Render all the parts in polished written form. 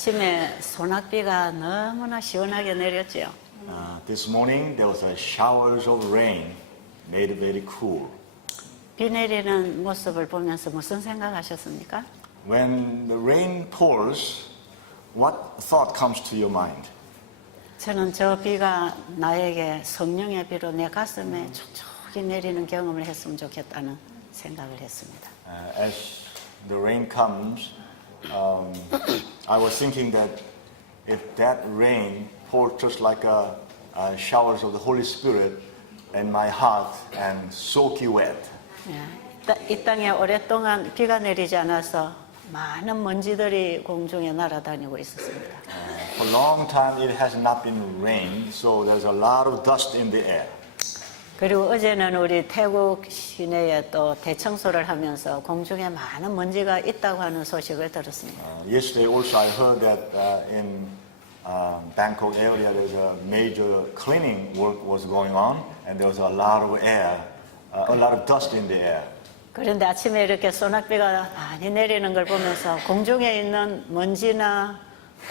아침에 소낙비가 너무나 시원하게 내렸죠. This morning there was a showers of rain, made it very cool. 비 내리는 모습을 보면서 무슨 생각하셨습니까? When the rain pours, what thought comes to your mind? 저는 저 비가 나에게 성령의 비로 내 가슴에 촉촉히 내리는 경험을 했으면 좋겠다는 생각을 했습니다. As the rain comes, I was thinking that if that rain poured just like a showers of the Holy Spirit in my heart and soak you wet. 이 땅에 오랫동안 비가 내리지 않아서 많은 먼지들이 공중에 날아다니고 있었습니다. For a long time it has not been rained, so there's a lot of dust in the air. 그리고 어제는 우리 태국 시내에 또 대청소를 하면서 공중에 많은 먼지가 있다고 하는 소식을 들었습니다. Yesterday also I heard that in Bangkok area there's a major cleaning work was going on and there was a lot of air, a lot of dust in the air. 그런데 아침에 이렇게 소낙비가 많이 내리는 걸 보면서 공중에 있는 먼지나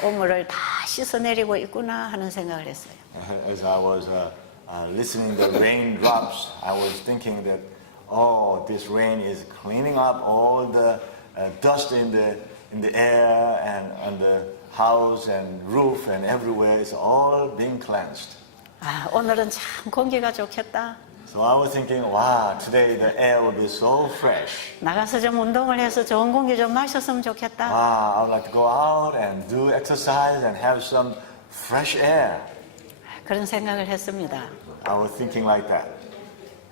오물을 다 씻어내리고 있구나 하는 생각을 했어요. As I was listening to the raindrops, I was thinking that, oh, this rain is cleaning up all the dust in the air and the house and roof and everywhere. It's all being cleansed. 오늘은 참 공기가 좋겠다. So I was thinking, wow, today the air will be so fresh. 나가서 좀 운동을 해서 좋은 공기 좀 마셨으면 좋겠다. Wow, I would like to go out and do exercise and have some fresh air. 그런 생각을 했습니다. I was thinking like that.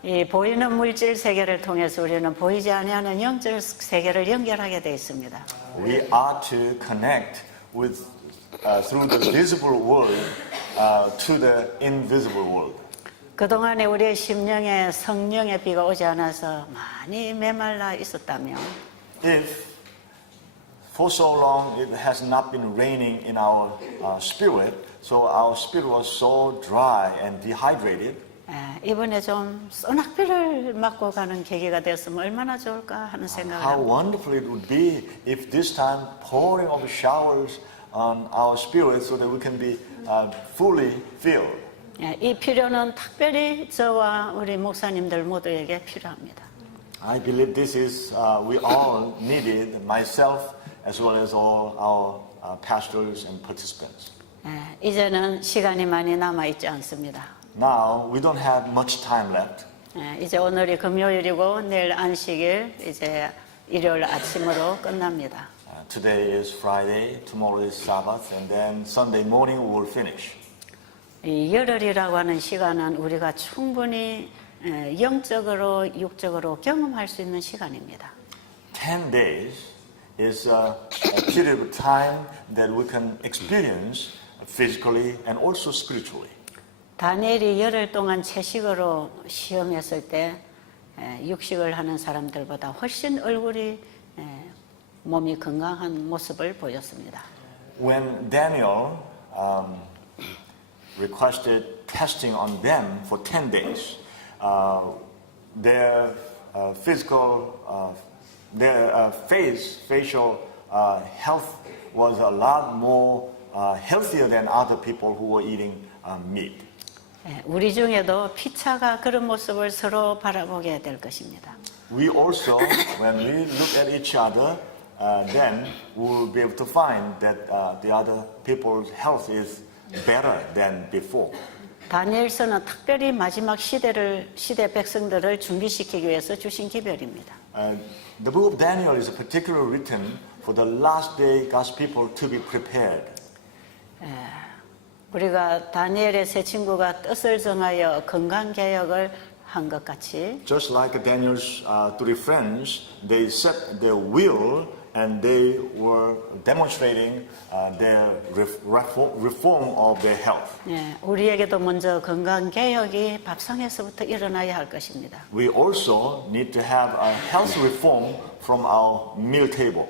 이 보이는 물질 세계를 통해서 우리는 보이지 아니하는 영적 세계를 연결하게 되어 있습니다. We are to connect with through the visible world to the invisible world. 그동안에 우리의 심령에 성령의 비가 오지 않아서 많이 메말라 있었다면 If for so long it has not been raining in our spirit, so our spirit was so dry and dehydrated. 이번에 좀 소낙비를 맞고 가는 계기가 됐으면 얼마나 좋을까 하는 생각을 How 합니다. wonderful it would be if this time pouring of showers on our spirit so that we can be fully filled. 이 필요는 특별히 저와 우리 목사님들 모두에게 필요합니다. I believe this is we all needed, myself as well as all our pastors and participants. 이제는 시간이 많이 남아 있지 않습니다. Now we don't have much time left. 이제 오늘이 금요일이고 내일 안식일, 이제 일요일 아침으로 끝납니다. Today is Friday, tomorrow is Sabbath, and then Sunday morning we will finish. 이 열흘이라고 하는 시간은 우리가 충분히 영적으로, 육적으로 경험할 수 있는 시간입니다. 10 days is a period of time that we can experience physically and also spiritually. 다니엘이 열흘 동안 채식으로 시험했을 때 육식을 하는 사람들보다 훨씬 얼굴이 몸이 건강한 모습을 보였습니다. When Daniel requested testing on them for 10 days, their physical, their facial health was a lot more healthier than other people who were eating meat. 우리 중에도 피차가 그런 모습을 서로 바라보게 될 것입니다. We also, when we look at each other, then we will be able to find that the other people's health is better than before. 다니엘서는 특별히 마지막 시대 백성들을 준비시키기 위해서 주신 기별입니다. The book of Daniel is particularly written for the last day God's people to be prepared. 우리가 다니엘의 세 친구가 뜻을 정하여 건강 개혁을 한 것 같이 Just like Daniel's three friends, they set their will and they were demonstrating their reform of their health. 우리에게도 먼저 건강 개혁이 밥상에서부터 일어나야 할 것입니다. We also need to have a health reform from our meal table.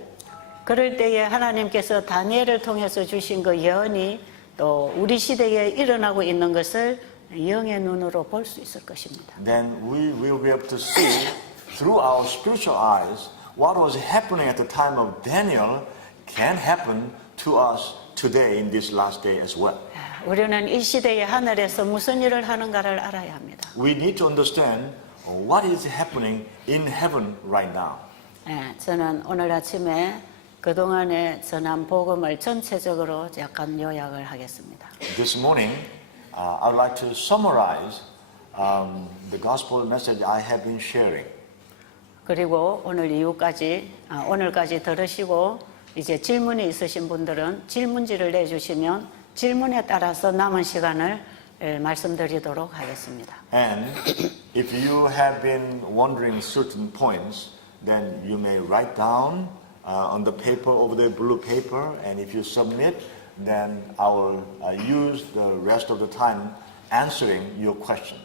그럴 때에 하나님께서 다니엘을 통해서 주신 그 예언이 또 우리 시대에 일어나고 있는 것을 영의 눈으로 볼 수 있을 것입니다. Then we will be able to see through our spiritual eyes what was happening at the time of Daniel can happen to us today in this last day as well. 우리는 이 시대의 하늘에서 무슨 일을 하는가를 알아야 합니다. We need to understand what is happening in heaven right now. 저는 오늘 아침에 그동안에 전한 복음을 전체적으로 약간 요약을 하겠습니다. This morning, I would like to summarize the gospel message I have been sharing. 그리고 오늘까지 들으시고 이제 질문이 있으신 분들은 질문지를 내주시면 질문에 따라서 남은 시간을 말씀드리도록 하겠습니다. And if you have been wondering certain points, then you may write down on the paper, over the blue paper, and if you submit, then I will use the rest of the time answering your questions.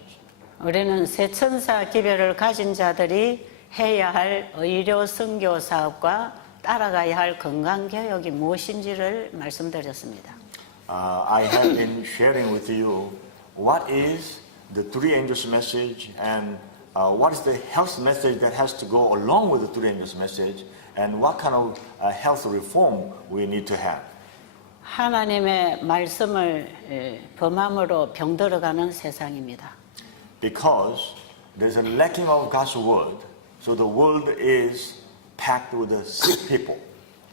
우리는 새천사 기별을 가진 자들이 해야 할 의료 선교 사업과 따라가야 할 건강 개혁이 무엇인지를 말씀드렸습니다. I have been sharing with you what is the three angels message and what is the health message that has to go along with the three angels message and what kind of health reform we need to have. 하나님의 말씀을 범함으로 병들어가는 세상입니다. Because there's a lacking of God's word, so the world is packed with the sick people.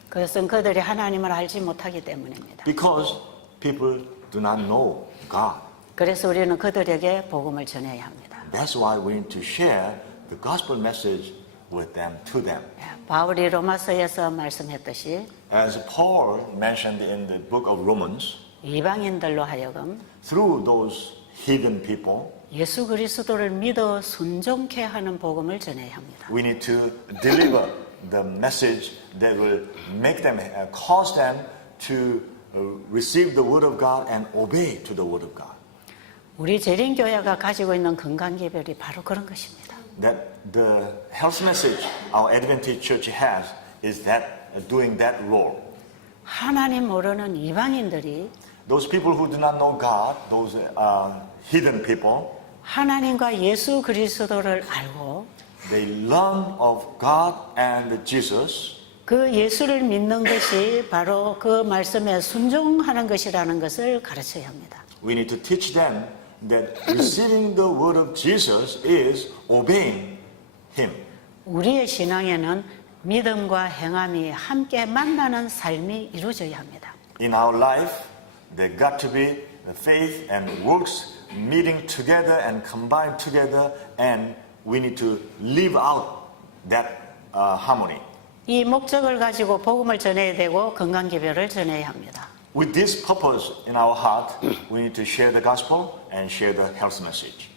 그것은 그들이 하나님을 알지 못하기 때문입니다. Because people do not know God. 그래서 우리는 그들에게 복음을 전해야 합니다. That's why we need to share the gospel message with them, to them. 바울이 로마서에서 말씀했듯이 As Paul mentioned in the book of Romans, 이방인들로 하여금 through those heathen people, 예수 그리스도를 믿어 순종케 하는 복음을 전해야 합니다. we need to deliver the message that will make them, cause them to receive the word of God and obey to the word of God. 우리 재림교회가 가지고 있는 건강기별이 바로 그런 것입니다. That the health message our Adventist Church has is that doing that role. 하나님 모르는 이방인들이 Those people who do not know God, those heathen people, 하나님과 예수 그리스도를 알고 they learn of God and Jesus. 그 예수를 믿는 것이 바로 그 말씀에 순종하는 것이라는 것을 가르쳐야 합니다. We need to teach them that receiving the word of Jesus is obeying Him. 우리의 신앙에는 믿음과 행함이 함께 만나는 삶이 이루어져야 합니다. In our life, there got to be the faith and works meeting together and combined together, and we need to live out that harmony. 이 목적을 가지고 복음을 전해야 되고 건강기별을 전해야 합니다. With this purpose in our heart, we need to share the gospel and share the health message.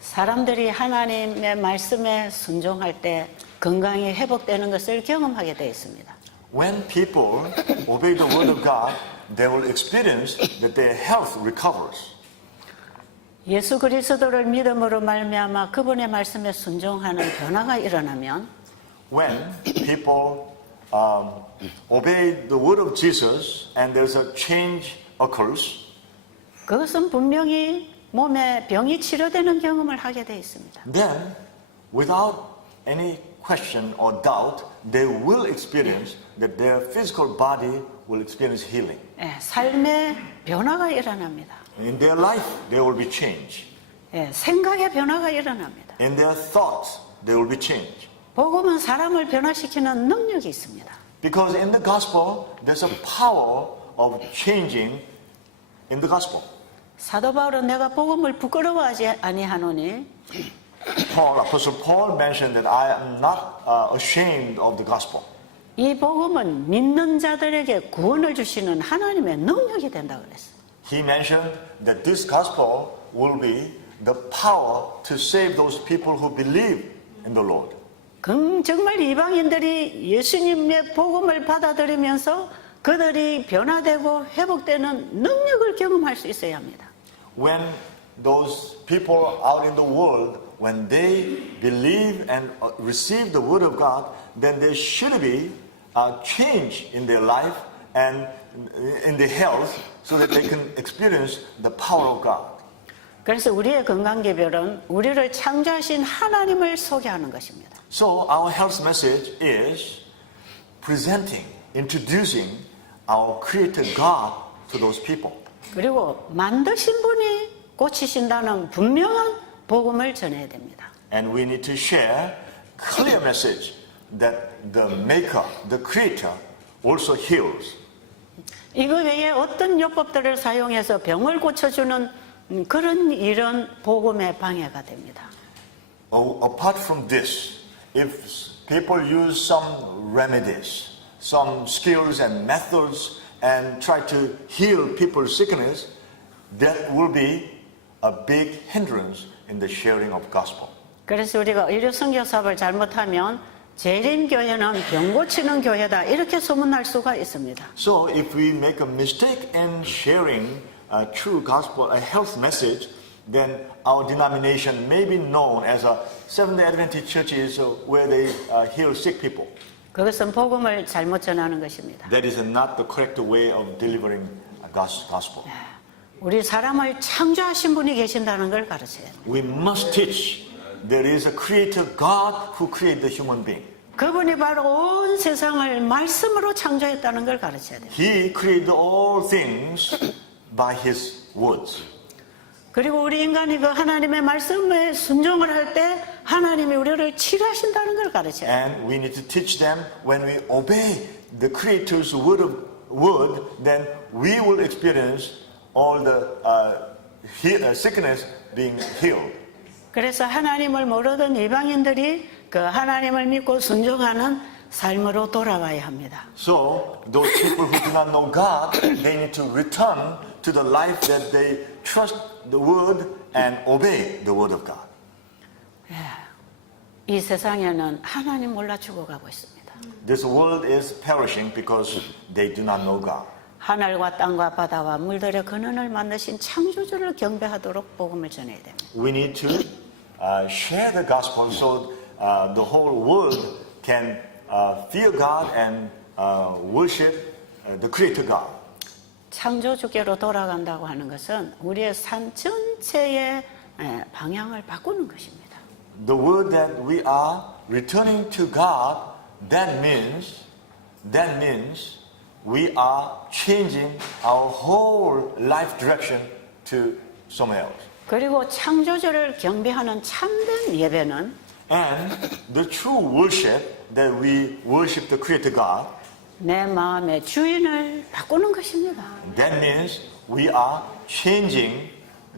사람들이 하나님의 말씀에 순종할 때 건강이 회복되는 것을 경험하게 되어 있습니다. When people obey the word of God, they will experience that their health recovers. 예수 그리스도를 믿음으로 말미암아 그분의 말씀에 순종하는 변화가 일어나면 When people obey the word of Jesus and there's a change occurs, 그것은 분명히 몸에 병이 치료되는 경험을 하게 되어 있습니다. then without any question or doubt, they will experience that their physical body will experience healing. 삶의 변화가 일어납니다. In their life, there will be change. 생각의 변화가 일어납니다. In their thoughts, there will be change. 복음은 사람을 변화시키는 능력이 있습니다. Because in the gospel, there's a power of changing in the gospel. 사도 바울은 내가 복음을 부끄러워하지 아니하노니 Apostle Paul mentioned that I am not ashamed of the gospel. 이 복음은 믿는 자들에게 구원을 주시는 하나님의 능력이 된다고 그랬어요. He mentioned that this gospel will be the power to save those people who believe in the Lord. 정말 이방인들이 예수님의 복음을 받아들이면서 그들이 변화되고 회복되는 능력을 경험할 수 있어야 합니다. When those people out in the world, when they believe and receive the word of God, then there should be a change in their life and in their health so that they can experience the power of God. 그래서 우리의 건강개별은 우리를 창조하신 하나님을 소개하는 것입니다. So our health message is presenting, introducing our Creator God to those people. 그리고 만드신 분이 고치신다는 분명한 복음을 전해야 됩니다. And we need to share clear message that the Maker, the Creator, also heals. 이거 외에 어떤 요법들을 사용해서 병을 고쳐주는 그런 일은 복음의 방해가 됩니다. Apart from this, if people use some remedies, some skills and methods and try to heal people's sickness, that will be a big hindrance in the sharing of gospel. 그래서 우리가 의료 선교 사업을 잘못하면 재림교회는 병 고치는 교회다 이렇게 소문날 수가 있습니다. So if we make a mistake in sharing a true gospel, a health message, then our denomination may be known as a Seventh-day Adventist churches where they heal sick people. 그것은 복음을 잘못 전하는 것입니다. That is not the correct way of delivering a gospel. 우리 사람을 창조하신 분이 계신다는 걸 가르쳐야 돼요. We must teach there is a creator God who created the human being. 그분이 바로 온 세상을 말씀으로 창조했다는 걸 가르쳐야 돼요. He created all things by his words. 그리고 우리 인간이 그 하나님의 말씀에 순종을 할 때 하나님이 우리를 치료하신다는 걸 가르쳐야 돼요. And we need to teach them when we obey the creator's word, then we will experience all the sickness being healed. 그래서 하나님을 모르던 이방인들이 그 하나님을 믿고 순종하는 삶으로 돌아와야 합니다. So those people who do not know God, they need to return to the life that they trust the word and obey the word of God. 이 세상에는 하나님 몰라 죽어가고 있습니다. This world is perishing because they do not know God. 하늘과 땅과 바다와 물들의 근원을 만드신 창조주를 경배하도록 복음을 전해야 됩니다. We need to share the gospel so the whole world can fear God and worship the Creator God. 창조주께로 돌아간다고 하는 것은 우리의 삶 전체의 방향을 바꾸는 것입니다. The word that we are returning to God, that means we are changing our whole life direction to somewhere else. 그리고 창조주를 경배하는 참된 예배는 And the true worship that we worship the Creator God, 내 마음의 주인을 바꾸는 것입니다. that means we are changing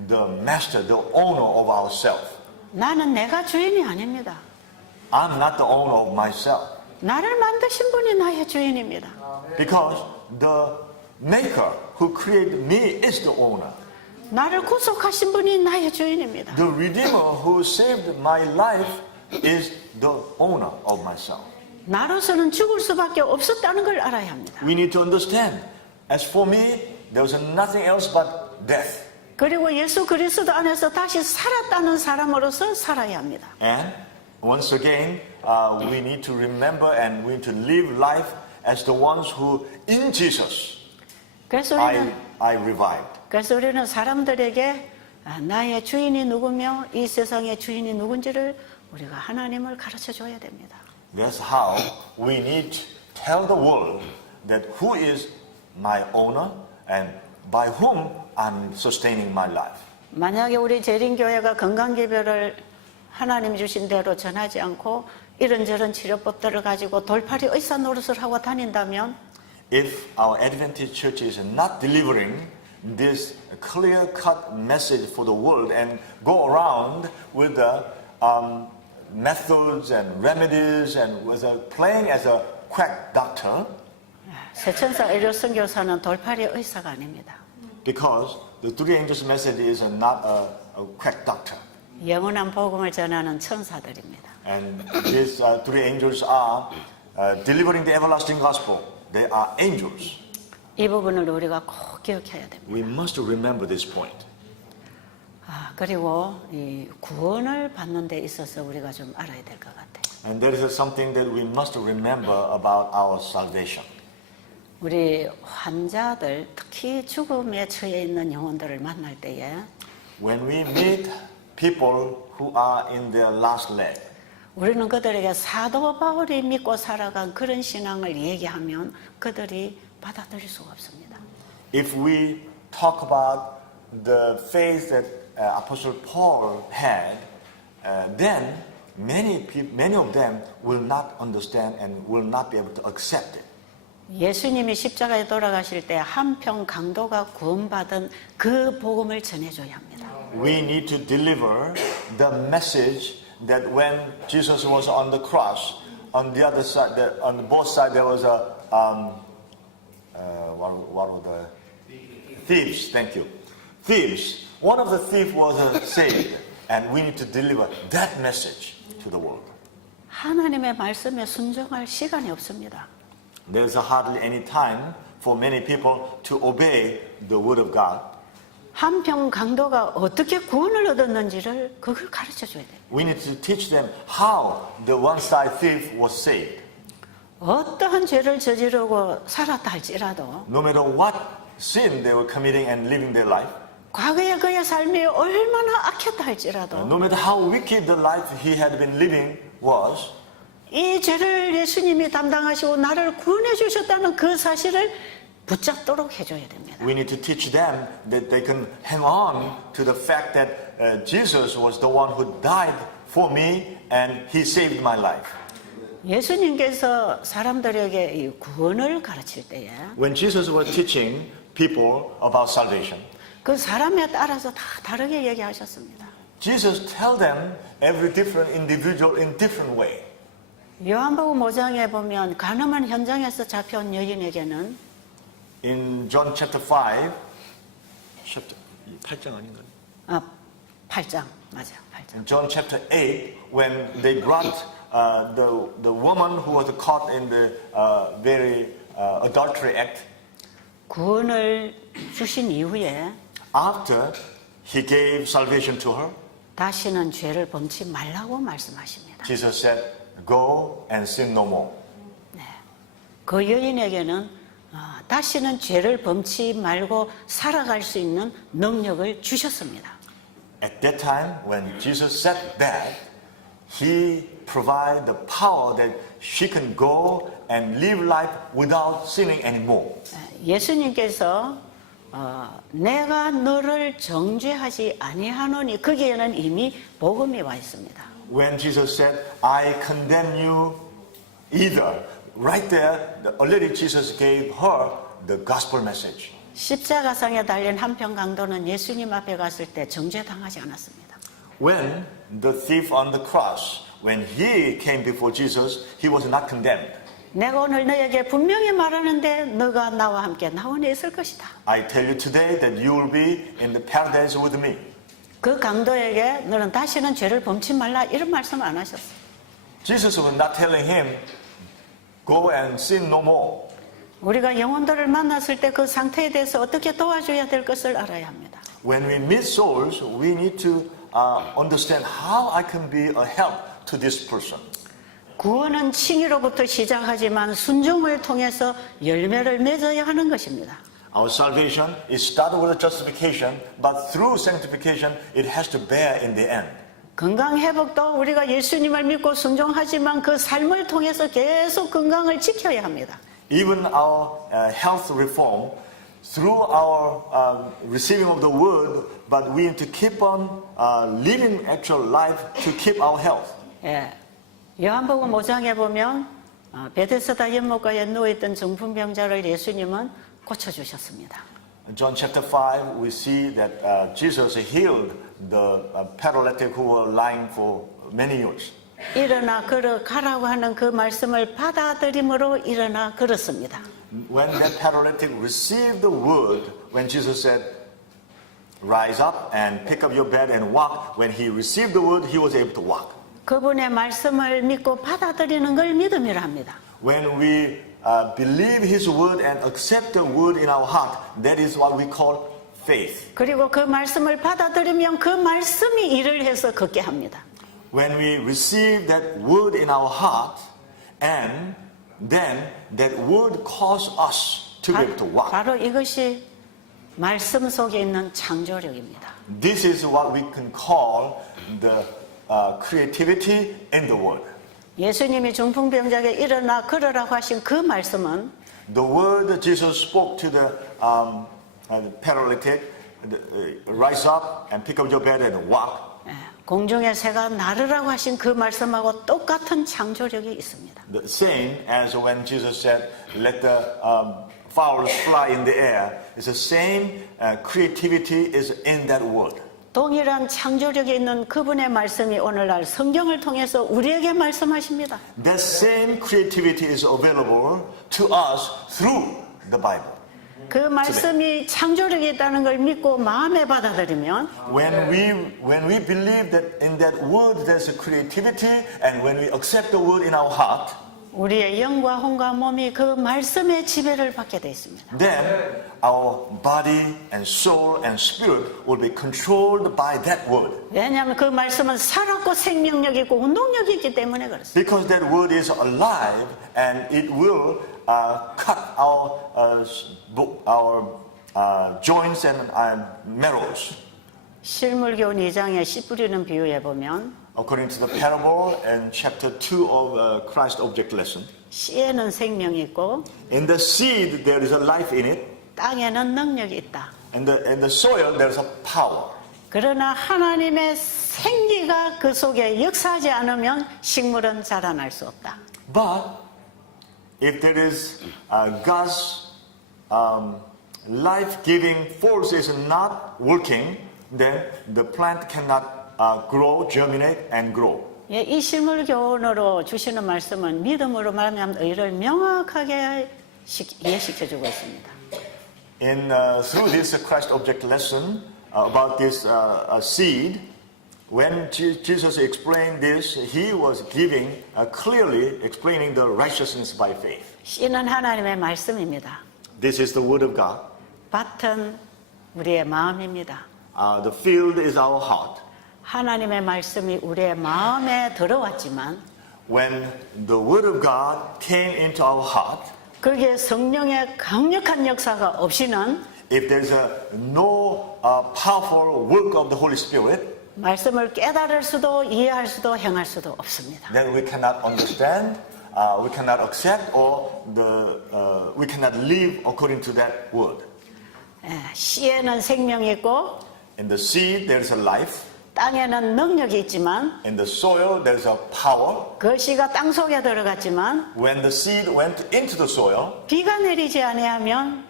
the master, the owner of ourselves. 나는 내가 주인이 아닙니다. I'm not the owner of myself. 나를 만드신 분이 나의 주인입니다. Because the maker who created me is the owner. 나를 구속하신 분이 나의 주인입니다. The redeemer who saved my life is the owner of myself. 나로서는 죽을 수밖에 없었다는 걸 알아야 합니다. We need to understand. As for me, there was nothing else but death. 그리고 예수 그리스도 안에서 다시 살았다는 사람으로서 살아야 합니다. And once again, we need to remember and we need to live life as the ones who, in Jesus, 그래서 I revived. 우리는 사람들에게 나의 주인이 누구며 이 세상의 주인이 누군지를 우리가 하나님을 가르쳐 줘야 됩니다. That's how we need to tell the world that who is my owner and by whom I'm sustaining my life. 만약에 우리 재림교회가 건강개별을 하나님 주신 대로 전하지 않고 이런저런 치료법들을 가지고 돌팔이 의사 노릇을 하고 다닌다면 If our Adventist church is not delivering this clear-cut message for the world and go around with the methods and remedies and with playing as a quack doctor, 세천사 의료 선교사는 돌팔이 의사가 아닙니다. because the three angels message is not a quack doctor. 영원한 복음을 전하는 천사들입니다. And these three angels are delivering the everlasting gospel. They are angels. 이 부분을 우리가 꼭 기억해야 됩니다. We must remember this point. 그리고 이 구원을 받는 데 있어서 우리가 좀 알아야 될 것 같아요. And there is something that we must remember about our salvation. 우리 환자들, 특히 죽음에 처해 있는 영혼들을 만날 때에 When we meet people who are in their last leg, 우리는 그들에게 사도 바울이 믿고 살아간 그런 신앙을 얘기하면 그들이 받아들일 수가 없습니다. If we talk about the faith that Apostle Paul had, then many of them will not understand and will not be able to accept it. 예수님이 십자가에 돌아가실 때 한평 강도가 구원받은 그 복음을 전해줘야 합니다. We need to deliver the message that when Jesus was on the cross, on the other side, on both sides there was a what were the thieves? Thank you, thieves. One of the thieves was saved, and we need to deliver that message to the world. 하나님의 말씀에 순종할 시간이 없습니다. There's hardly any time for many people to obey the word of God. 한평 강도가 어떻게 구원을 얻었는지를 그걸 가르쳐 줘야 돼요. We need to teach them how the one-side thief was saved. 어떠한 죄를 저지르고 살았다 할지라도 No matter what sin they were committing and living their life, 과거의 그의 삶이 얼마나 악했다 할지라도 no matter how wicked the life he had been living was, 이 죄를 예수님이 담당하시고 나를 구원해 주셨다는 그 사실을 붙잡도록 해줘야 됩니다. we need to teach them that they can hang on to the fact that Jesus was the one who died for me and he saved my life. 예수님께서 사람들에게 이 구원을 가르칠 때에 When Jesus was teaching people about salvation, 그 사람에 따라서 다 다르게 얘기하셨습니다. Jesus tell them every different individual in different way. 요한복음 5장에 보면 가늠한 현장에서 잡혀온 여인에게는 In John chapter 5, 8장 아닌가요? 8장 맞아 8장. In John chapter 8, when they brought the woman who was caught in the very adultery act, 구원을 주신 이후에 after he gave salvation to her, 다시는 죄를 범치 말라고 말씀하십니다. Jesus said, "Go and sin no more." 그 여인에게는 다시는 죄를 범치 말고 살아갈 수 있는 능력을 주셨습니다. At that time, when Jesus said that, he provided the power that she can go and live life without sinning anymore. 예수님께서 내가 너를 정죄하지 아니하노니 거기에는 이미 복음이 와 있습니다. When Jesus said, "I condemn you either," right there, already Jesus gave her the gospel message. 십자가상에 달린 한평 강도는 예수님 앞에 갔을 때 정죄당하지 않았습니다. When the thief on the cross, when he came before Jesus, he was not condemned. 내가 오늘 너에게 분명히 말하는데 너가 나와 함께 나원에 있을 것이다. I tell you today that you will be in the paradise with me. 그 강도에게 너는 다시는 죄를 범치 말라 이런 말씀을 안 하셨어요. Jesus was not telling him, "Go and sin no more." 우리가 영혼들을 만났을 때 그 상태에 대해서 어떻게 도와줘야 될 것을 알아야 합니다. When we meet souls, we need to understand how I can be a help to this person. 구원은 칭의로부터 시작하지만 순종을 통해서 열매를 맺어야 하는 것입니다. Our salvation is started with justification, but through sanctification, it has to bear in the end. 건강 회복도 우리가 예수님을 믿고 순종하지만 그 삶을 통해서 계속 건강을 지켜야 합니다. Even our health reform, through our receiving of the word, but we need to keep on living actual life to keep our health. 예, 요한복음 5장에 보면 베데스다 연못가에 누워있던 중풍병자를 예수님은 고쳐주셨습니다. In John chapter 5, we see that Jesus healed the paralytic who were lying for many years. 일어나 걸어가라고 하는 그 말씀을 받아들임으로 일어나 걸었습니다. When that paralytic received the word, when Jesus said, "Rise up and pick up your bed and walk," when he received the word, he was able to walk. 그분의 말씀을 믿고 받아들이는 걸 믿음이라 합니다. When we believe his word and accept the word in our heart, that is what we call faith. 그리고 그 말씀을 받아들이면 그 말씀이 일을 해서 걷게 합니다. When we receive that word in our heart, and then that word calls us to be able to walk. 바로 이것이 말씀 속에 있는 창조력입니다. This is what we can call the creativity in the word. 예수님이 중풍병자에게 일어나 걸으라고 하신 그 말씀은 The word Jesus spoke to the paralytic, rise up and pick up your bed and walk. 공중의 새가 나르라고 하신 그 말씀하고 똑같은 창조력이 있습니다. The same as when Jesus said, let the fowls fly in the air. It's the same creativity is in that word. 동일한 창조력이 있는 그분의 말씀이 오늘날 성경을 통해서 우리에게 말씀하십니다. That same creativity is available to us through the Bible. 그 말씀이 창조력이 있다는 걸 믿고 마음에 받아들이면 When we believe that in that word there's a creativity, and when we accept the word in our heart, 우리의 영과 혼과 몸이 그 말씀의 지배를 받게 되어 있습니다. then our body and soul and spirit will be controlled by that word. 왜냐하면 그 말씀은 살았고 생명력이 있고 운동력이 있기 때문에 그렇습니다. Because that word is alive and it will cut our joints and marrows. 실물교훈 2장의 씨 뿌리는 비유에 보면 According to the parable in chapter 2 of Christ Object Lesson, 씨에는 생명이 있고 in the seed there is a life in it, 땅에는 능력이 있다. and in the soil there is a power. 그러나 하나님의 생기가 그 속에 역사하지 않으면 식물은 자라날 수 없다. But if there is God's life-giving force is not working, then the plant cannot grow, germinate, and grow. 예, 이 실물 교훈으로 주시는 말씀은 믿음으로 말하면 의를 명확하게 이해시켜주고 있습니다. Through this Christ object lesson about this seed, when Jesus explained this, he was giving clearly explaining the righteousness by faith. 씨는 하나님의 말씀입니다. This is the word of God. 밭은 우리의 마음입니다. The field is our heart. 하나님의 말씀이 우리의 마음에 들어왔지만 When the word of God came into our heart, 거기에 성령의 강력한 역사가 없이는 if there's no powerful work of the Holy Spirit, 말씀을 깨달을 수도 이해할 수도 행할 수도 없습니다. then we cannot understand, we cannot accept, or we cannot live according to that word. 씨에는 생명이 있고 In the seed there is a life. 땅에는 능력이 있지만 In the soil there is a power. 그 씨가 땅 속에 들어갔지만 When the seed went into the soil, 비가 내리지 아니하면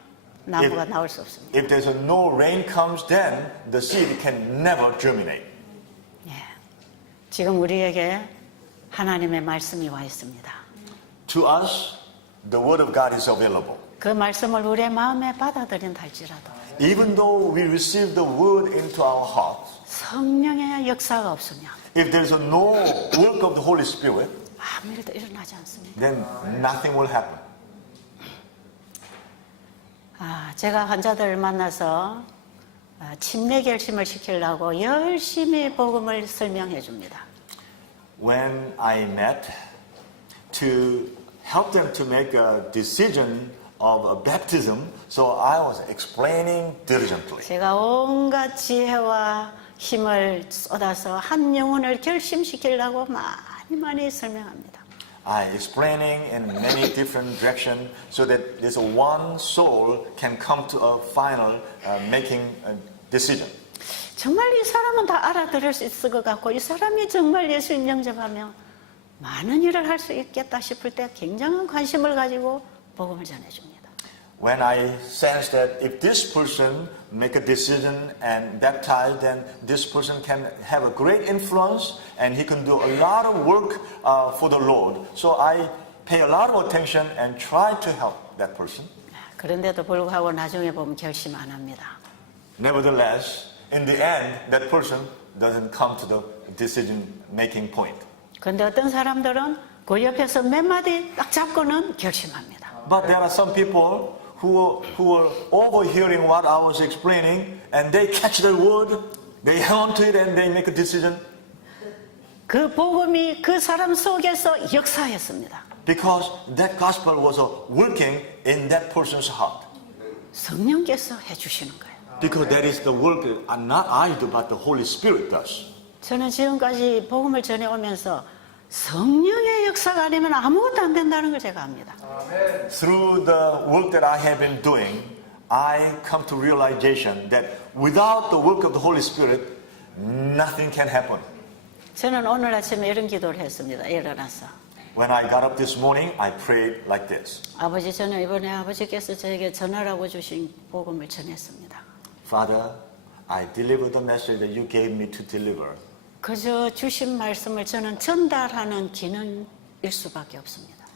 나무가 나올 수 없습니다. if there's no rain comes, then the seed can never germinate. 지금 우리에게 하나님의 말씀이 와 있습니다. To us, the word of God is available. 그 말씀을 우리의 마음에 받아들인다 할지라도 Even though we receive the word into our hearts, 성령의 역사가 없으면 if there's no work of the Holy Spirit, 아무 일도 일어나지 않습니다. then nothing will happen. 제가 환자들을 만나서 침례 결심을 시키려고 열심히 복음을 설명해 줍니다. When I met to help them to make a decision of a baptism, so I was explaining diligently. 제가 온갖 지혜와 힘을 쏟아서 한 영혼을 결심시키려고 많이 설명합니다. I explaining in many different directions so that this one soul can come to a final making a decision. 정말 이 사람은 다 알아들을 수 있을 것 같고 이 사람이 정말 예수님 영접하면 많은 일을 할 수 있겠다 싶을 때 굉장한 관심을 가지고 복음을 전해줍니다. When I sense that if this person make a decision and baptize, then this person can have a great influence and he can do a lot of work for the Lord. So I pay a lot of attention and try to help that person. 그런데도 불구하고 나중에 보면 결심 안 합니다. Nevertheless, in the end, that person doesn't come to the decision-making point. 그런데 어떤 사람들은 그 옆에서 몇 마디 딱 잡고는 결심합니다. But there are some people who were overhearing what I was explaining, and they catch the word, they hang on to it, and they make a decision. 그 복음이 그 사람 속에서 역사했습니다. Because that gospel was working in that person's heart. 성령께서 해주시는 거예요. Because that is the work not I do, but the Holy Spirit does. 저는 지금까지 복음을 전해오면서 성령의 역사가 아니면 아무것도 안 된다는 걸 제가 압니다. Through the work that I have been doing, I come to realization that without the work of the Holy Spirit, nothing can happen. 저는 오늘 아침에 이런 기도를 했습니다. 일어나서. When I got up this morning, I prayed like this. 아버지, 저는 이번에 아버지께서 저에게 전하라고 주신 복음을 전했습니다. Father, I deliver the message that you gave me to deliver. 그저 주신 말씀을 저는 전달하는 기능일 수밖에 없습니다.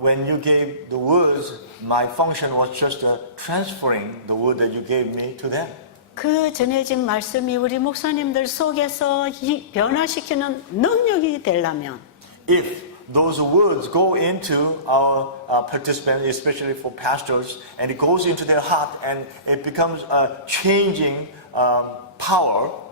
When you gave the words, my function was just transferring the word that you gave me to them. 그 전해진 말씀이 우리 목사님들 속에서 변화시키는 능력이 되려면 If those words go into our participants, especially for pastors, and it goes into their heart and it becomes a changing power,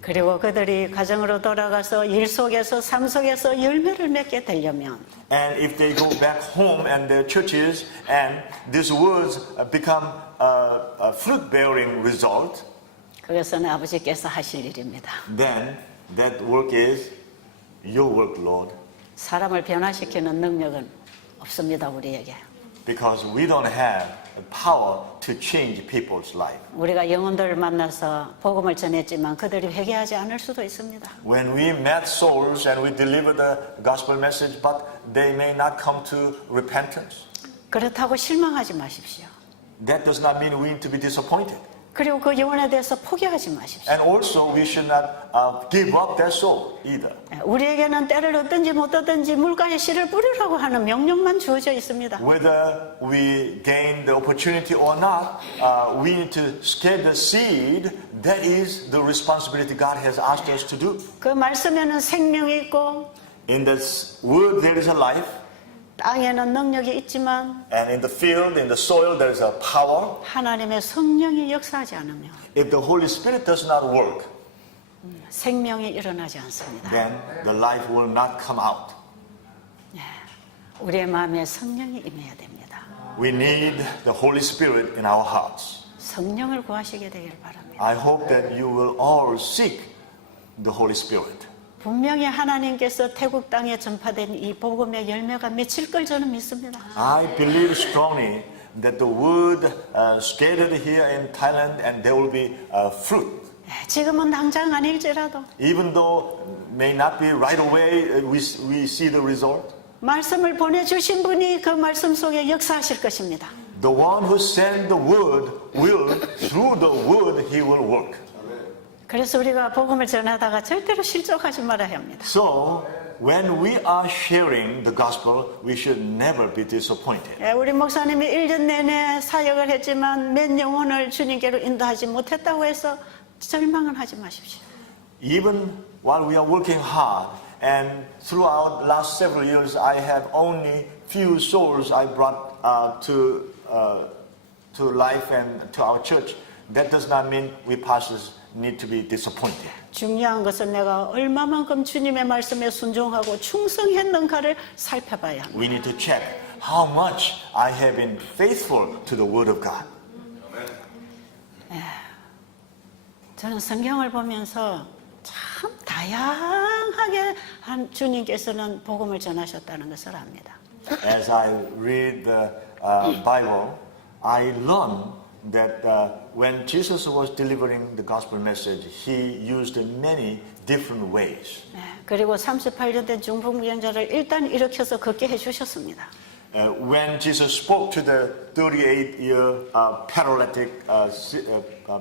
그리고 그들이 가정으로 돌아가서 일 속에서 삶 속에서 열매를 맺게 되려면 and if they go back home and their churches and these words become a fruit-bearing result, 그것은 아버지께서 하실 일입니다. then that work is your work, Lord. 사람을 변화시키는 능력은 없습니다, 우리에게. Because we don't have the power to change people's life. 우리가 영혼들을 만나서 복음을 전했지만 그들이 회개하지 않을 수도 있습니다. When we met souls and we delivered the gospel message, but they may not come to repentance, 그렇다고 실망하지 마십시오. that does not mean we need to be disappointed. 그리고 그 영혼에 대해서 포기하지 마십시오. And also, we should not give up their soul either. 우리에게는 때를 얻든지 못 얻든지 물가에 씨를 뿌리라고 하는 명령만 주어져 있습니다. Whether we gain the opportunity or not, we need to scatter the seed. That is the responsibility God has asked us to do. 그 말씀에는 생명이 있고 In the word, there is a life. 땅에는 능력이 있지만 And in the field, in the soil, there is a power. 하나님의 성령이 역사하지 않으면 If the Holy Spirit does not work, 생명이 일어나지 않습니다. then the life will not come out. 우리의 마음에 성령이 임해야 됩니다. We need the Holy Spirit in our hearts. 성령을 구하시게 되길 바랍니다. I hope that you will all seek the Holy Spirit. 분명히 하나님께서 태국 땅에 전파된 이 복음의 열매가 맺힐 걸 저는 믿습니다. I believe strongly that the word scattered here in Thailand and there will be fruit. 지금은 당장 아닐지라도 Even though may not be right away, we see the result. 말씀을 보내주신 분이 그 말씀 속에 역사하실 것입니다. The one who sent the word will, through the word, he will work. 그래서 우리가 복음을 전하다가 절대로 실족하지 말아야 합니다. So, when we are sharing the gospel, we should never be disappointed. 우리 목사님이 1년 내내 사역을 했지만 몇 영혼을 주님께로 인도하지 못했다고 해서 절망은 하지 마십시오. Even while we are working hard, and throughout the last several years, I have only few souls I brought to life and to our church. That does not mean we pastors need to be disappointed. 중요한 것은 내가 얼마만큼 주님의 말씀에 순종하고 충성했는가를 살펴봐야 합니다. We need to check how much I have been faithful to the Word of God. 저는 성경을 보면서 참 다양하게 주님께서는 복음을 전하셨다는 것을 압니다. As I read the Bible, I learn that when Jesus was delivering the gospel message, he used many different ways. 그리고 38년 된 중풍병자를 일단 일으켜서 걷게 해주셨습니다. When Jesus spoke to the 38-year paralytic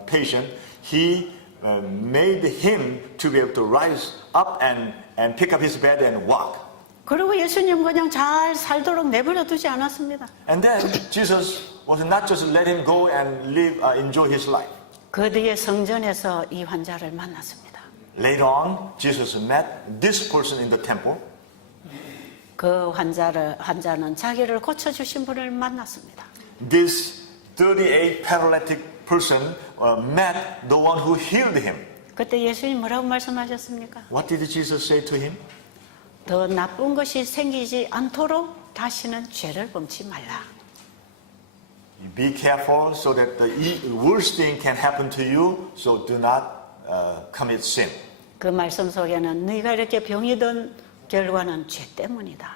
patient, he made him to be able to rise up and pick up his bed and walk. 그리고 예수님 그냥 잘 살도록 내버려 두지 않았습니다. And then Jesus was not just let him go and live, enjoy his life. 그 뒤에 성전에서 이 환자를 만났습니다. Later on, Jesus met this person in the temple. 그 환자는 자기를 고쳐주신 분을 만났습니다. This 38 paralytic person met the one who healed him. 그때 예수님 뭐라고 말씀하셨습니까? What did Jesus say to him? 더 나쁜 것이 생기지 않도록 다시는 죄를 범치 말라. Be careful so that the worst thing can happen to you, so do not commit sin. 그 말씀 속에는 네가 이렇게 병이 든 결과는 죄 때문이다.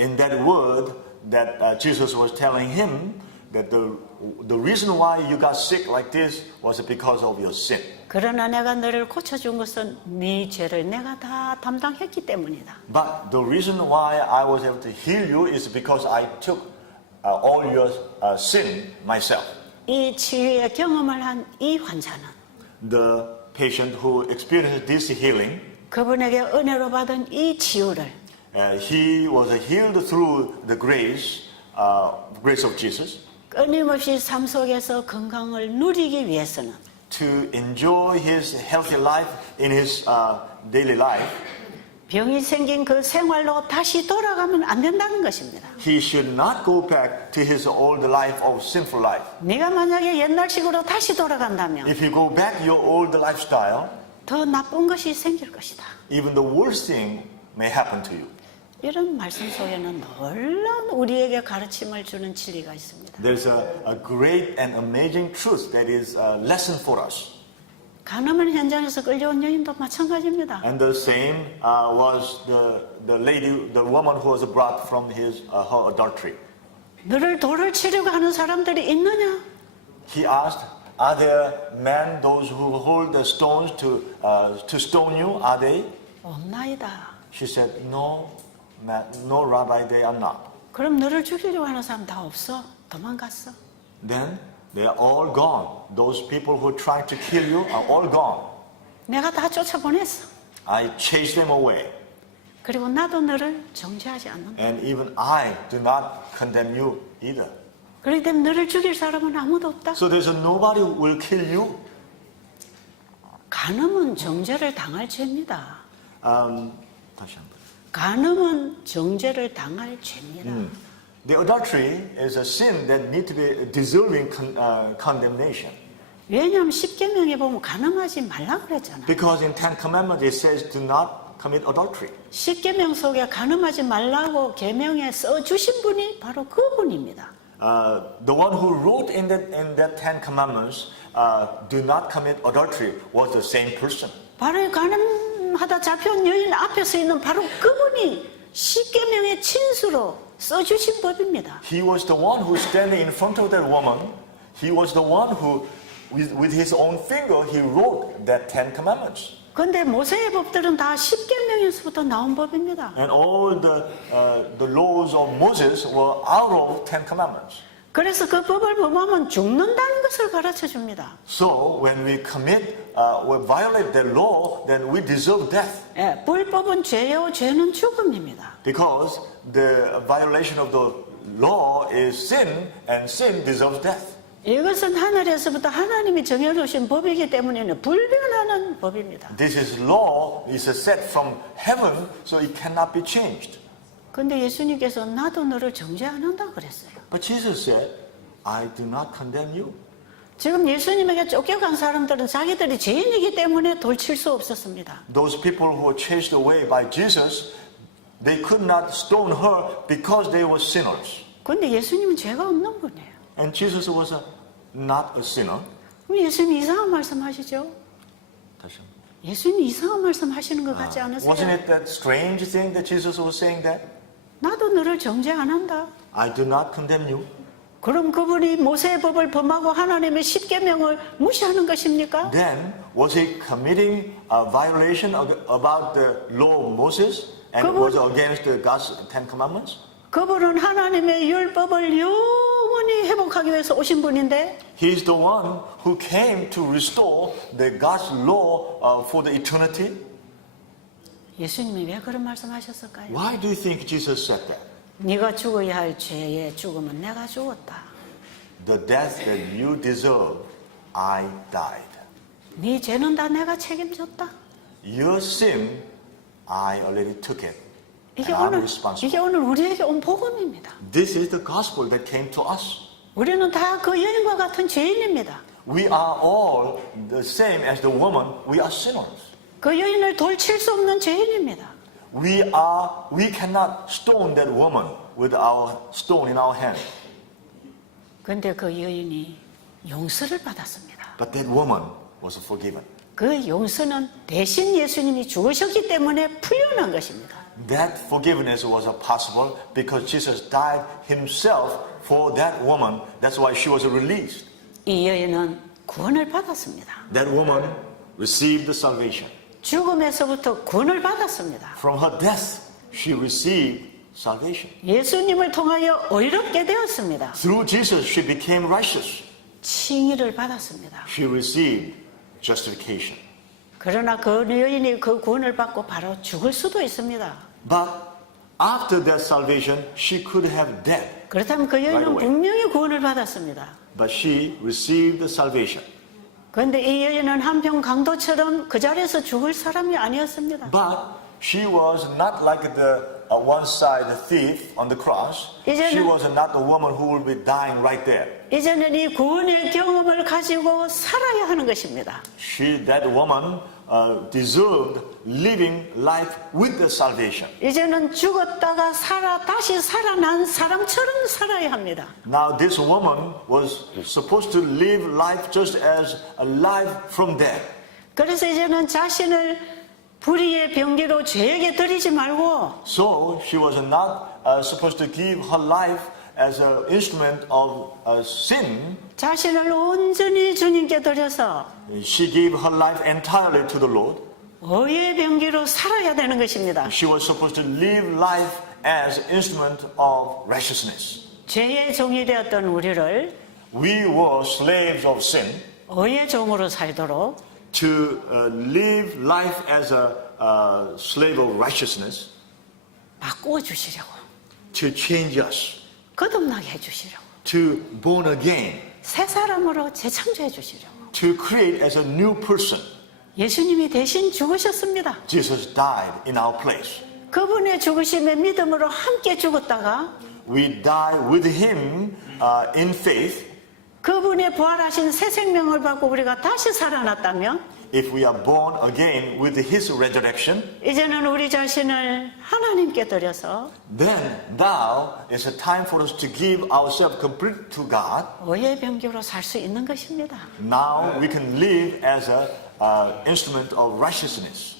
In that word that Jesus was telling him that the reason why you got sick like this was because of your sin. 그러나 내가 너를 고쳐준 것은 네 죄를 내가 다 담당했기 때문이다. But the reason why I was able to heal you is because I took all your sin myself. 이 치유의 경험을 한 이 환자는 The patient who experienced this healing, 그분에게 은혜로 받은 이 치유를 he was healed through the grace of Jesus. 끊임없이 삶 속에서 건강을 누리기 위해서는 To enjoy his healthy life in his daily life, 병이 생긴 그 생활로 다시 돌아가면 안 된다는 것입니다. he should not go back to his old life of sinful life. 네가 만약에 옛날식으로 다시 돌아간다면 If you go back your old lifestyle, 더 나쁜 것이 생길 것이다. even the worst thing may happen to you. 이런 말씀 속에는 놀라운 우리에게 가르침을 주는 진리가 있습니다. There's a great and amazing truth that is a lesson for us. 가늠한 현장에서 끌려온 여인도 마찬가지입니다. And the same was the woman who was brought from her adultery. 너를 돌을 치려고 하는 사람들이 있느냐? He asked, "Are there men, those who hold the stones to stone you? Are they?" 없나이다. She said, "No, no, Rabbi, they are not." 그럼 너를 죽이려고 하는 사람 다 없어? 도망갔어? Then they are all gone. Those people who tried to kill you are all gone. 내가 다 쫓아보냈어. I chased them away. 그리고 나도 너를 정죄하지 않는다. And even I do not condemn you either. 그렇기 때문에 너를 죽일 사람은 아무도 없다. So there's nobody who will kill you. 간음은 정죄를 당할 죄입니다. 다시 한번. 간음은 정죄를 당할 죄입니다. The adultery is a sin that needs to be deserving condemnation. 왜냐하면 십계명에 보면 간음하지 말라 그랬잖아요. Because in Ten Commandments it says do not commit adultery. 십계명 속에 간음하지 말라고 계명에 써주신 분이 바로 그분입니다. The one who wrote in that Ten Commandments, do not commit adultery, was the same person. 바로 간음하다 잡혀온 여인 앞에 서 있는 바로 그분이 십계명의 친수로 써주신 법입니다. He was the one who standing in front of that woman. He was the one who, with his own finger, he wrote that Ten Commandments. 그런데 모세의 법들은 다 십계명에서부터 나온 법입니다. And all the laws of Moses were out of Ten Commandments. 그래서 그 법을 범하면 죽는다는 것을 가르쳐 줍니다. So when we we violate the law, then we deserve death. 예, 불법은 죄요, 죄는 죽음입니다. Because the violation of the law is sin, and sin deserves death. 이것은 하늘에서부터 하나님이 정해주신 법이기 때문에 불변하는 법입니다. This is law, is set from heaven, so it cannot be changed. 그런데 예수님께서 나도 너를 정죄 안 한다 그랬어요. But Jesus said, I do not condemn you. 지금 예수님에게 쫓겨간 사람들은 자기들이 죄인이기 때문에 돌칠 수 없었습니다. Those people who were chased away by Jesus, they could not stone her because they were sinners. 그런데 예수님은 죄가 없는 분이에요. And Jesus was not a sinner. 그럼 예수님 이상한 말씀 하시죠? 다시 한번. 예수님 이상한 말씀 하시는 것 같지 않으세요? Wasn't it that strange thing that Jesus was saying that? 나도 너를 정죄 안 한다. I do not condemn you. 그럼 그분이 모세의 법을 범하고 하나님의 십계명을 무시하는 것입니까? Then was he committing a violation about the law of Moses and was against God's Ten Commandments? 그분은 하나님의 율법을 영원히 회복하기 위해서 오신 분인데 He is the one who came to restore the God's law for the eternity. 예수님이 왜 그런 말씀하셨을까요? Why do you think Jesus said that? 네가 죽어야 할 죄의 죽음은 내가 죽었다. The death that you deserve, I died. 네 죄는 다 내가 책임졌다. Your sin, I already took it. 이게 And I'm 오늘 responsible. 우리에게 온 복음입니다. This is the gospel that came to us. 우리는 다 그 여인과 같은 죄인입니다. We are all the same as the woman. We are sinners. 그 여인을 돌칠 수 없는 죄인입니다. We cannot stone that woman with our stone in our hand. 그런데 그 여인이 용서를 받았습니다. But that woman was forgiven. 그 용서는 대신 예수님이 죽으셨기 때문에 풀려난 것입니다. That forgiveness was possible because Jesus died himself for that woman. That's why she was released. 이 여인은 구원을 받았습니다. That woman received the salvation. 죽음에서부터 구원을 받았습니다. From her death, she received salvation. 예수님을 통하여 의롭게 되었습니다. Through Jesus, she became righteous. 칭의를 받았습니다. She received justification. 그러나 그 여인이 그 구원을 받고 바로 죽을 수도 있습니다. But after that salvation, she could have death. 그렇다면 그 Right 여인은 away. 분명히 구원을 받았습니다. But she received the salvation. 그런데 이 여인은 한평 강도처럼 그 자리에서 죽을 사람이 아니었습니다. But she was not like the one-side thief on the cross. She was not the woman who will be dying right there. 이제는 이 구원의 경험을 가지고 살아야 하는 것입니다. That woman deserved living life with the salvation. 이제는 죽었다가 다시 살아난 사람처럼 살아야 합니다. Now this woman was supposed to live life just as alive from death. 그래서 이제는 자신을 불의의 병기로 죄에게 드리지 말고 So she was not supposed to give her life as an instrument of sin. 자신을 온전히 주님께 드려서 She gave her life entirely to the Lord. 의의 병기로 살아야 되는 것입니다. She was supposed to live life as instrument of righteousness. 죄의 종이 되었던 우리를 We were slaves of sin. 의의 종으로 살도록 To live life as a slave of righteousness. 바꾸어 주시려고, To change us. 거듭나게 해주시려고, To born again. 새 사람으로 재창조해 주시려고. To create as a new person. 예수님이 대신 죽으셨습니다. Jesus died in our place. 그분의 죽으심의 믿음으로 함께 죽었다가 We die with him in faith. 그분의 부활하신 새 생명을 받고 우리가 다시 살아났다면 If we are born again with his resurrection, 이제는 우리 자신을 하나님께 드려서 then now is a time for us to give ourselves completely to God. 의의 병기로 살 수 있는 것입니다. Now we can live as a instrument of righteousness.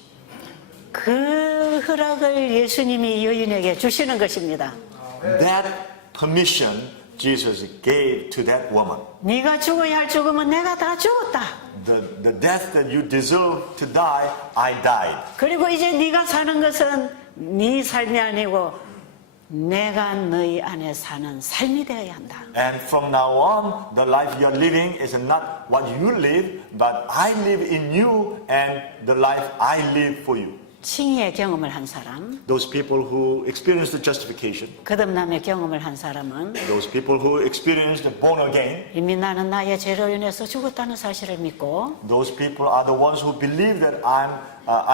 그 허락을 예수님이 여인에게 주시는 것입니다. That permission Jesus gave to that woman. 네가 죽어야 할 죽음은 내가 다 죽었다. The death that you deserve to die, I died. 그리고 이제 네가 사는 것은 네 삶이 아니고 내가 너희 안에 사는 삶이 되어야 한다. And from now on, the life you are living is not what you live, but I live in you and the life I live for you. 칭의의 경험을 한 사람, Those people who experienced the justification, 거듭남의 경험을 한 사람은 those people who experienced the born again, 이미 나는 나의 죄로 인해서 죽었다는 사실을 믿고 those people are the ones who believe that I'm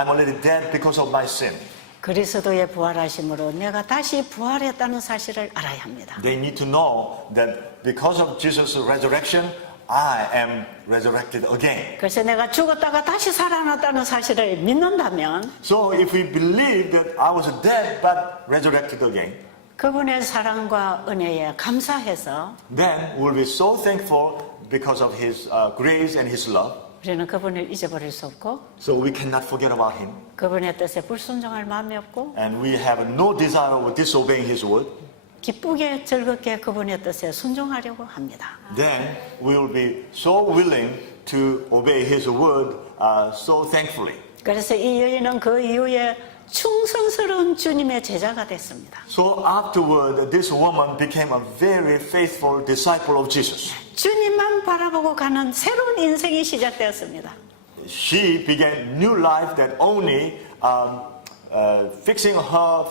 already dead because of my sin. 그리스도의 부활하심으로 내가 다시 부활했다는 사실을 알아야 합니다. They need to know that because of Jesus' resurrection, I am resurrected again. 그래서 내가 죽었다가 다시 살아났다는 사실을 믿는다면 So if we believe that I was dead but resurrected again, 그분의 사랑과 은혜에 감사해서 then we'll be so thankful because of His grace and His love. 우리는 그분을 잊어버릴 수 없고 So we cannot forget about Him. 그분의 뜻에 불순종할 마음이 없고 And we have no desire of disobeying His word. 기쁘게 즐겁게 그분의 뜻에 순종하려고 합니다. Then we will be so willing to obey His word so thankfully. 그래서 이 여인은 그 이후에 충성스러운 주님의 제자가 됐습니다. So afterward, this woman became a very faithful disciple of Jesus. 주님만 바라보고 가는 새로운 인생이 시작되었습니다. She began new life that only fixing her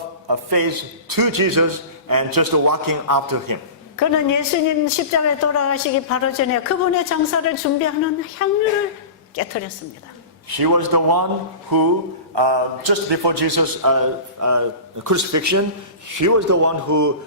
face to Jesus and just walking after Him. 그는 예수님 십자가에 돌아가시기 바로 전에 그분의 장사를 준비하는 향유를 깨뜨렸습니다. She was the one who, just before Jesus' crucifixion, she was the one who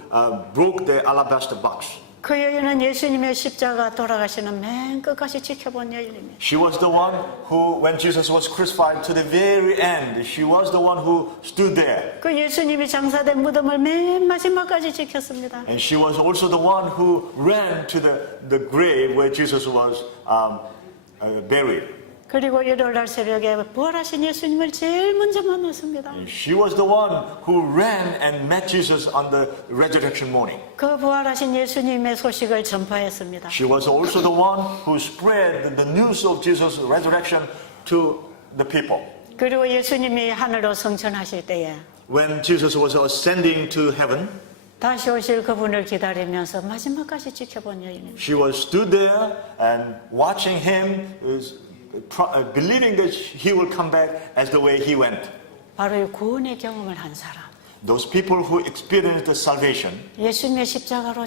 broke the alabaster box. 그 여인은 예수님의 십자가 돌아가시는 맨 끝까지 지켜본 여인입니다. She was the one who, when Jesus was crucified to the very end, she was the one who stood there. 그 예수님이 장사된 무덤을 맨 마지막까지 지켰습니다. And she was also the one who ran to the grave where Jesus was buried. 그리고 일요일날 새벽에 부활하신 예수님을 제일 먼저 만났습니다. She was the one who ran and met Jesus on the resurrection morning. 그 부활하신 예수님의 소식을 전파했습니다. She was also the one who spread the news of Jesus' resurrection to the people. 그리고 예수님이 하늘로 승천하실 때에 When Jesus was ascending to heaven, 다시 오실 그분을 기다리면서 마지막까지 지켜본 여인입니다. she was stood there and watching him, believing that he will come back as the way he went. 바로 이 구원의 경험을 한 사람. Those people who experienced the salvation, 예수님의 십자가로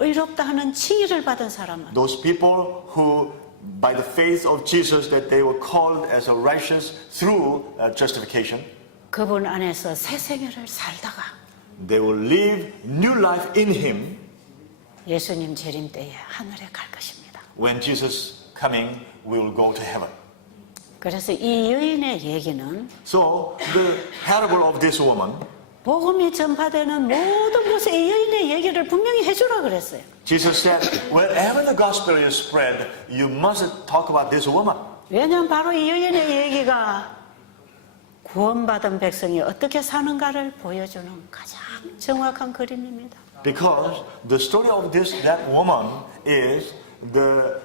의롭다 하는 칭의를 받은 사람은 those people who, by the faith of Jesus, that they were called as a righteous through justification, 그분 안에서 새 생애를 살다가 they will live new life in him. 예수님 재림 때에 하늘에 갈 것입니다. When Jesus coming, we will go to heaven. 그래서 이 여인의 얘기는 So the parable of this woman, 복음이 전파되는 모든 곳에 이 여인의 얘기를 분명히 해주라 그랬어요. Jesus said, wherever the gospel is spread, you must talk about this woman. 왜냐하면 바로 이 여인의 얘기가 구원받은 백성이 어떻게 사는가를 보여주는 가장 정확한 그림입니다. Because the story of that woman is the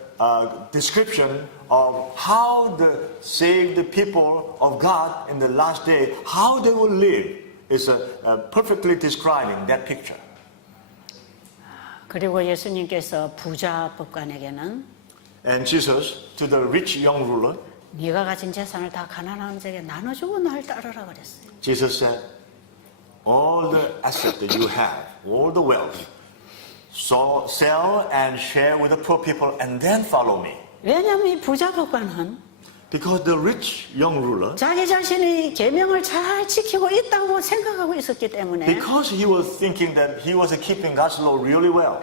description of how the saved people of God in the last day, how they will live, is perfectly describing that picture. 그리고 예수님께서 부자 법관에게는 And Jesus, to the rich young ruler, 네가 가진 재산을 다 가난한 자에게 나눠주고 날 따르라 그랬어요. Jesus said, all the assets that you have, all the wealth, so sell and share with the poor people and then follow me. 왜냐하면 이 부자 법관은 Because the rich young ruler, 자기 자신이 계명을 잘 지키고 있다고 생각하고 있었기 때문에 because he was thinking that he was keeping God's law really well,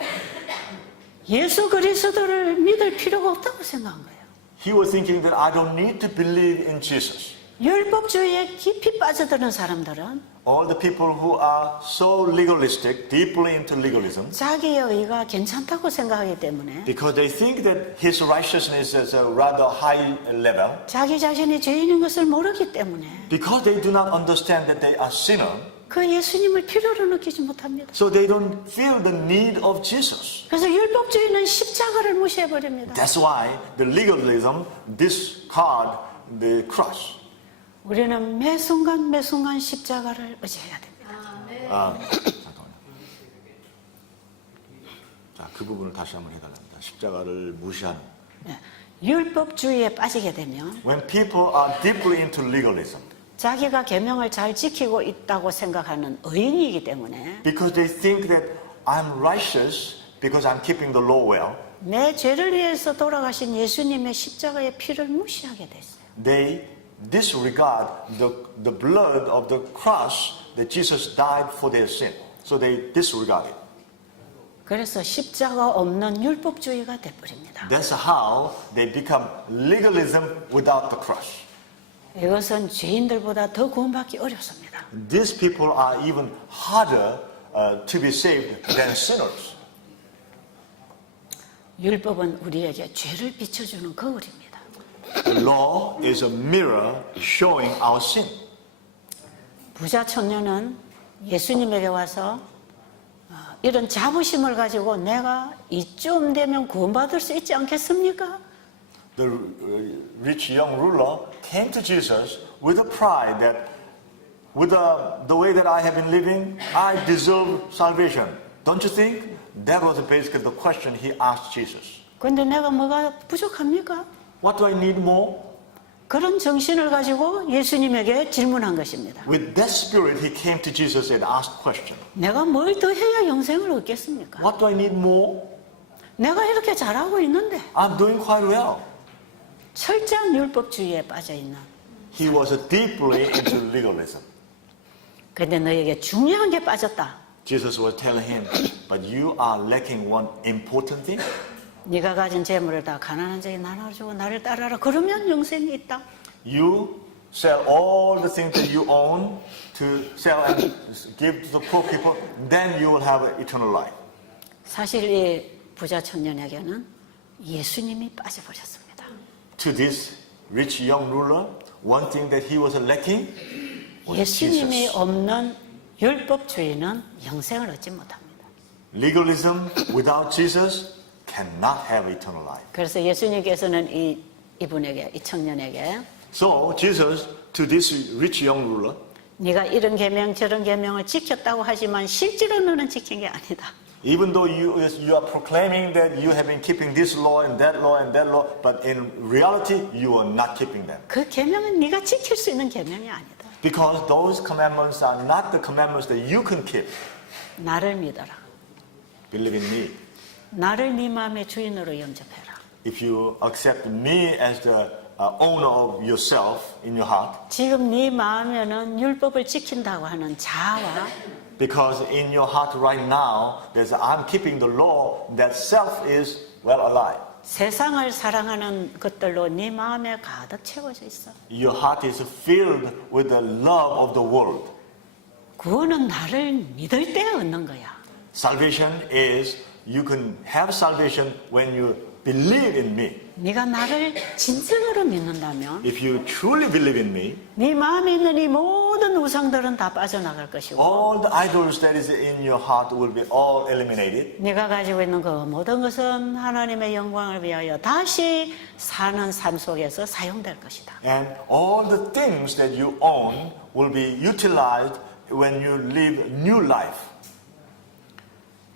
예수 그리스도를 믿을 필요가 없다고 생각한 거예요. he was thinking that I don't need to believe in Jesus. 율법주의에 깊이 빠져드는 사람들은 All the people who are so legalistic, deeply into legalism, 자기의 의가 괜찮다고 생각하기 때문에 because they think that his righteousness is a rather high level, 자기 자신이 죄인인 것을 모르기 때문에 because they do not understand that they are sinner, 그 예수님을 필요로 느끼지 못합니다. so they don't feel the need of Jesus. 그래서 율법주의는 십자가를 무시해버립니다. That's why the legalism discard the cross. 우리는 매 순간 매 순간 십자가를 의지해야 됩니다. 잠깐만요. 자, 그 부분을 다시 한번 해달랍니다. 십자가를 무시하는. 네. 율법주의에 빠지게 되면 When people are deeply into legalism, 자기가 계명을 잘 지키고 있다고 생각하는 의인이기 때문에 because they think that I'm righteous because I'm keeping the law well, 내 죄를 위해서 돌아가신 예수님의 십자가의 피를 무시하게 됐어요. they disregard the blood of the cross that Jesus died for their sin. So they disregard it. 그래서 십자가 없는 율법주의가 돼버립니다. That's how they become legalism without the cross. 이것은 죄인들보다 더 구원받기 어렵습니다. These people are even harder to be saved than sinners. 율법은 우리에게 죄를 비춰주는 거울입니다. The law is a mirror showing our sin. 부자 청년은 예수님에게 와서 이런 자부심을 가지고 내가 이쯤 되면 구원받을 수 있지 않겠습니까? The rich young ruler came to Jesus with a pride that with the way that I have been living, I deserve salvation. Don't you think? That was basically the question he asked Jesus. 그런데 내가 뭐가 부족합니까? What do I need more? 그런 정신을 가지고 예수님에게 질문한 것입니다. With that spirit, he came to Jesus and asked question. 내가 뭘 더 해야 영생을 얻겠습니까? What do I need more? 내가 이렇게 잘하고 있는데 I'm doing quite well. 철저한 율법주의에 빠져있는 He was deeply into legalism. 그런데 너에게 중요한 게 빠졌다. Jesus was telling him, but you are lacking one important thing. 네가 가진 재물을 다 가난한 자에게 나눠주고 나를 따라라. 그러면 영생이 있다. You sell all the things that you own to sell and give to the poor people, then you will have eternal life. 사실 이 부자 청년에게는 예수님이 빠져버렸습니다. To this rich young ruler, one thing that he was lacking was 예수님이 Jesus. 없는 율법주의는 영생을 얻지 못합니다. Legalism without Jesus cannot have eternal life. 그래서 예수님께서는 이분에게, 이 청년에게 So Jesus, to this rich young ruler, 네가 이런 계명 저런 계명을 지켰다고 하지만 실제로 너는 지킨 게 아니다. even though you are proclaiming that you have been keeping this law and that law and that law, but in reality you are not keeping them. 그 계명은 네가 지킬 수 있는 계명이 아니다. Because those commandments are not the commandments that you can keep. 나를 믿어라. Believe in me. 나를 네 마음의 주인으로 영접해라. If you accept me as the owner of yourself in your heart, 지금 네 마음에는 율법을 지킨다고 하는 자아와 because in your heart right now, there's I'm keeping the law, that self is well alive. 세상을 사랑하는 것들로 네 마음에 가득 채워져 있어. Your heart is filled with the love of the world. 구원은 나를 믿을 때 얻는 거야. Salvation is, you can have salvation when you believe in me. 네가 나를 진정으로 믿는다면 If you truly believe in me, 네 마음에 있는 이 모든 우상들은 다 빠져나갈 것이고 all the idols that is in your heart will be all eliminated. 네가 가지고 있는 그 모든 것은 하나님의 영광을 위하여 다시 사는 삶 속에서 사용될 것이다. And all the things that you own will be utilized when you live new life.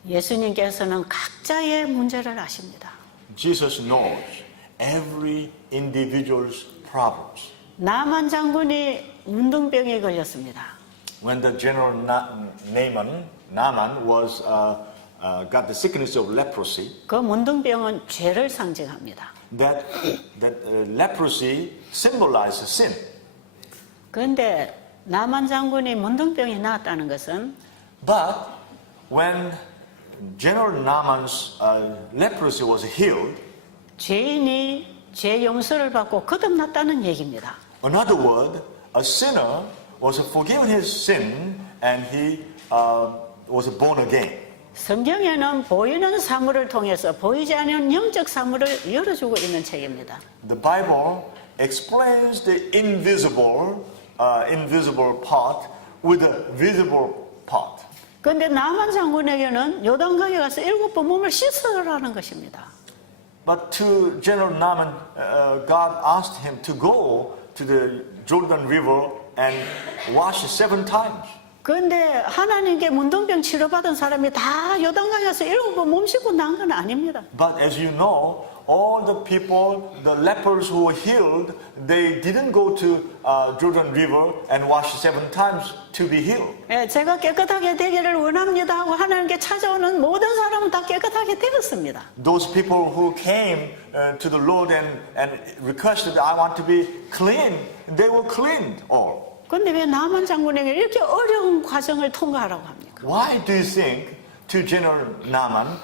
예수님께서는 각자의 문제를 아십니다. Jesus knows every individual's problems. 나만 장군이 문둥병에 걸렸습니다. When the general Naaman was got the sickness of leprosy, 그 문둥병은 죄를 상징합니다. that leprosy symbolizes sin. 그런데 나만 장군이 문둥병이 나았다는 것은 But when General Naaman's leprosy was healed, 죄인이 죄 용서를 받고 거듭났다는 얘기입니다. in other words, a sinner was forgiven his sin and he was born again. 성경에는 보이는 사물을 통해서 보이지 않는 영적 사물을 열어주고 있는 책입니다. The Bible explains the invisible part with the visible part. 그런데 나만 장군에게는 요단강에 가서 7번 몸을 씻으라는 것입니다. But to General Naaman, God asked him to go to the Jordan River and wash 7 times. 그런데 하나님께 문둥병 치료받은 사람이 다 요단강에서 7번 몸 씻고 난 건 아닙니다. But as you know, all the people, the lepers who were healed, they didn't go to Jordan River and wash 7 times to be healed. 예, 제가 깨끗하게 되기를 원합니다 하고 하나님께 찾아오는 모든 사람은 다 깨끗하게 되었습니다. Those people who came to the Lord and requested, I want to be clean, they were cleaned all. 그런데 왜 나만 장군에게 이렇게 어려운 과정을 통과하라고 합니까? Why do you think to General Naaman,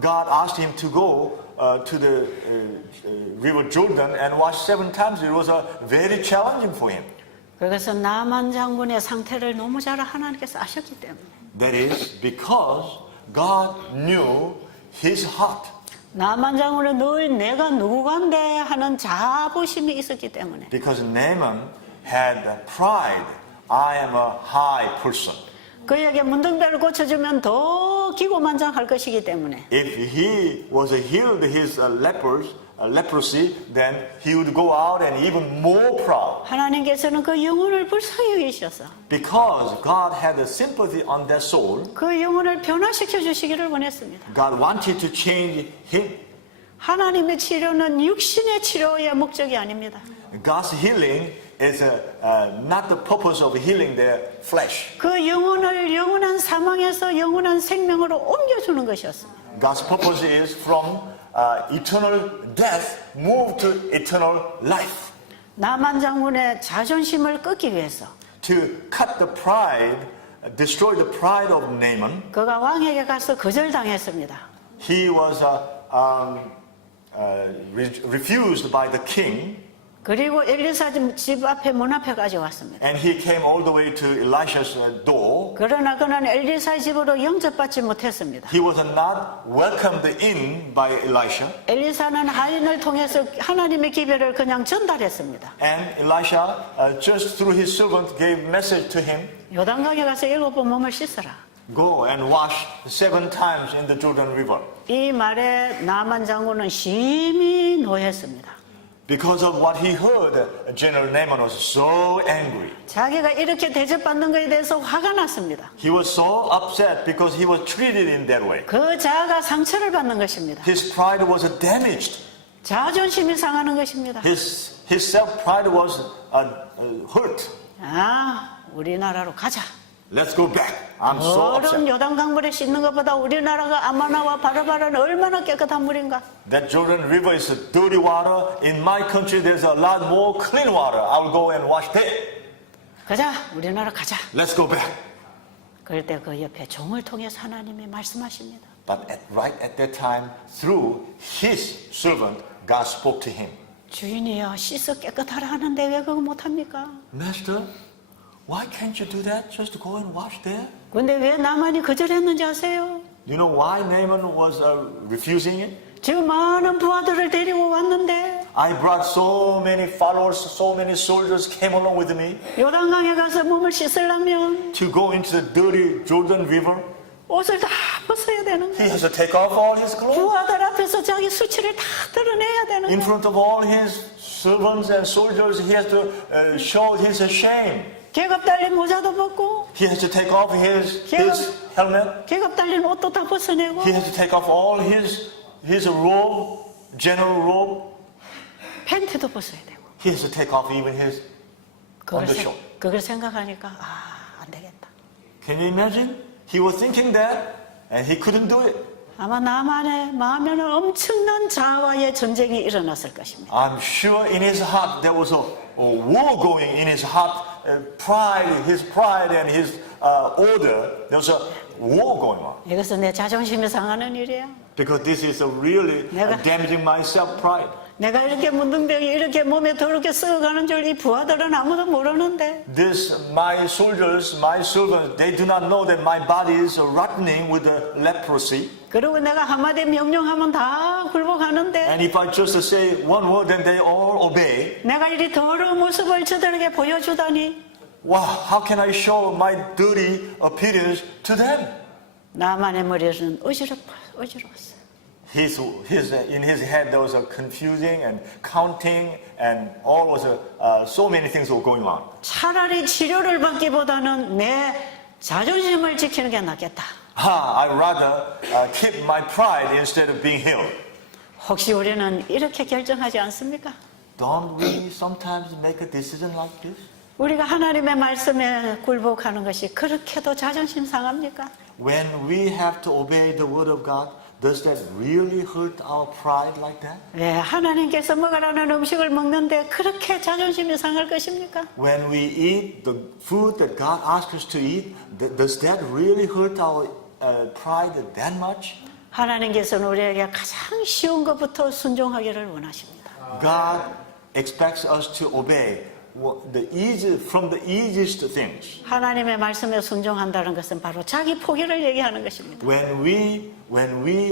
God asked him to go to the river Jordan and wash 7 times? It was very challenging for him. 그래서 나만 장군의 상태를 너무 잘 하나님께서 아셨기 때문에 That is because God knew his heart. 나만 장군은 늘 내가 누구간데 하는 자부심이 있었기 때문에 Because Naaman had pride. I am a high person. 그에게 문둥병을 고쳐주면 더 기고만장할 것이기 때문에 If he was healed his leprosy, then he would go out and even more proud. 하나님께서는 그 영혼을 불쌍히 여기셔서 Because God had a sympathy on that soul, 그 영혼을 변화시켜 주시기를 원했습니다. God wanted to change him. 하나님의 치료는 육신의 치료의 목적이 아닙니다. God's healing is not the purpose of healing their flesh. 그 영혼을 영원한 사망에서 영원한 생명으로 옮겨주는 것이었습니다. God's purpose is from eternal death move to eternal life. 나만 장군의 자존심을 끊기 위해서 To cut the pride, destroy the pride of Naaman, 그가 왕에게 가서 거절당했습니다. he was refused by the king. 그리고 엘리사 집 앞에 문 앞에까지 왔습니다. And he came all the way to Elisha's door. 그러나 그는 엘리사의 집으로 영접받지 못했습니다. He was not welcomed in by Elisha. 엘리사는 하인을 통해서 하나님의 기별을 그냥 전달했습니다. And Elisha, just through his servant, gave message to him, 요단강에 가서 7번 몸을 씻어라. go and wash 7 times in the Jordan River. 이 말에 나만 장군은 심히 노했습니다. Because of what he heard, General Naaman was so angry. 자기가 이렇게 대접받는 것에 대해서 화가 났습니다. He was so upset because he was treated in that way. 그 자아가 상처를 받는 것입니다. His pride was damaged. 자존심이 상하는 것입니다. His self-pride was hurt. 아, 우리나라로 가자. Let's go back. I'm so 어른 upset. 요단강물에 씻는 것보다 우리나라가 아마나와 바라바라는 얼마나 깨끗한 물인가. That Jordan River is dirty water. In my country, there's a lot more clean water. I'll go and wash there. 가자, 우리나라 가자. Let's go back. 그럴 때 그 옆에 종을 통해서 하나님이 말씀하십니다. But right at that time, through his servant, God spoke to him. 주인이여, 씻어 깨끗하라 하는데 왜 그거 못합니까? Master, why can't you do that? Just go and wash there? 근데 왜 나만이 거절했는지 아세요? You know why Naaman was refusing it? 지금 많은 부하들을 데리고 왔는데 I brought so many followers, so many soldiers came along with me 요단강에 가서 몸을 씻으려면 to go into the dirty Jordan River. 옷을 다 벗어야 되는 He 거예요. has to take off all his clothes. 부하들 앞에서 자기 수치를 다 드러내야 되는 In 거예요. front of all his servants and soldiers, he has to show his shame. 계급 달린 모자도 벗고 He has to take off his helmet. 계급 달린 옷도 다 벗어내고 He has to take off all his robe, general robe. 팬티도 벗어야 되고 He has to take off even his undershirt. 그걸 생각하니까 안 되겠다. Can you imagine? He was thinking that and he couldn't do it. 아마 나만의 마음에는 엄청난 자아와의 전쟁이 일어났을 것입니다. I'm sure in his heart there was a war going in his heart. His pride and his order. There was a war going on. 이것은 내 자존심이 상하는 일이에요. Because this is really 내가- damaging my self-pride. 내가 이렇게 문둥병이 이렇게 몸에 더럽게 썩어가는 줄 이 부하들은 아무도 모르는데 My soldiers, my servants, they do not know that my body is rotting with the leprosy. 그리고 내가 한마디 명령하면 다 굴복하는데 And if I just say one word, then they all obey. 내가 이리 더러운 모습을 저들에게 보여주다니 Wow, how can I show my dirty appearance to them? 나만의 머리는 어지럽었어. In his head there was a confusing and counting and all was so many things were going on. 차라리 치료를 받기보다는 내 자존심을 지키는 게 낫겠다. I'd rather keep my pride instead of being healed. 혹시 우리는 이렇게 결정하지 않습니까? Don't we sometimes make a decision like this? 우리가 하나님의 말씀에 굴복하는 것이 그렇게도 자존심 상합니까? When we have to obey the word of God, does that really hurt our pride like that? 왜 하나님께서 먹으라는 음식을 먹는데 그렇게 자존심이 상할 것입니까? When we eat the food that God asks us to eat, does that really hurt our pride that much? 하나님께서는 우리에게 가장 쉬운 것부터 순종하기를 원하십니다. God expects us to obey from the easiest things. 하나님의 말씀에 순종한다는 것은 바로 자기 포기를 얘기하는 것입니다. When we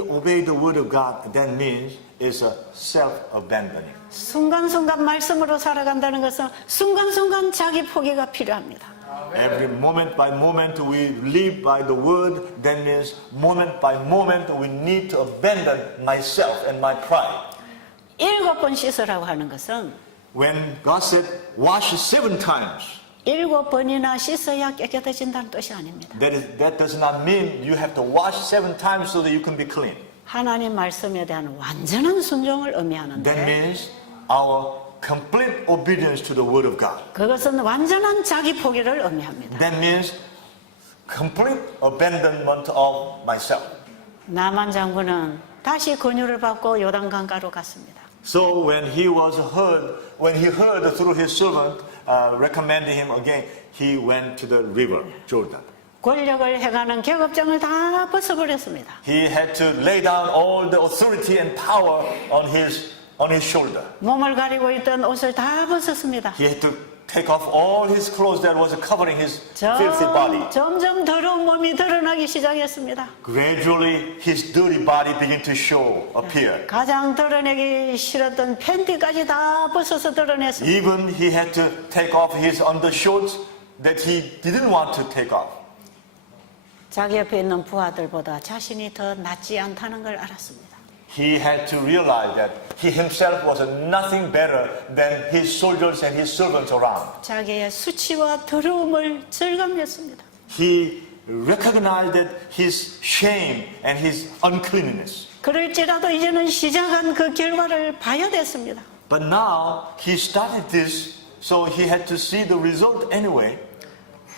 obey the word of God, that means it's a self-abandoning. 순간순간 말씀으로 살아간다는 것은 순간순간 자기 포기가 필요합니다. Every moment by moment we live by the word. That means moment by moment we need to abandon myself and my pride. 7번 씻으라고 하는 것은 When God said wash 7 times, 7번이나 씻어야 깨끗해진다는 뜻이 아닙니다. that does not mean you have to wash 7 times so that you can be clean. 하나님 말씀에 대한 완전한 순종을 That 의미하는데 means our complete obedience to the word of God. 그것은 완전한 자기 포기를 의미합니다. That means complete abandonment of myself. 나만 장군은 다시 권유를 받고 요단강가로 갔습니다. So when he heard through his servant recommending him again, he went to the river Jordan. 권력을 행하는 계급장을 다 벗어버렸습니다. He had to lay down all the authority and power on his shoulder. 몸을 가리고 있던 옷을 다 벗었습니다. He had to take off all his clothes that was covering his filthy body. 점점 더러운 몸이 드러나기 시작했습니다. Gradually, his dirty body began to appear. 가장 드러내기 싫었던 팬티까지 다 벗어서 드러냈습니다. Even he had to take off his undershorts that he didn't want to take off. 자기 옆에 있는 부하들보다 자신이 더 낫지 않다는 걸 알았습니다. He had to realize that he himself was nothing better than his soldiers and his servants around. 자기의 수치와 더러움을 절감했습니다. He recognized that his shame and his uncleanness. 그럴지라도 이제는 시작한 그 결과를 봐야 됐습니다. But now he started this, so he had to see the result anyway.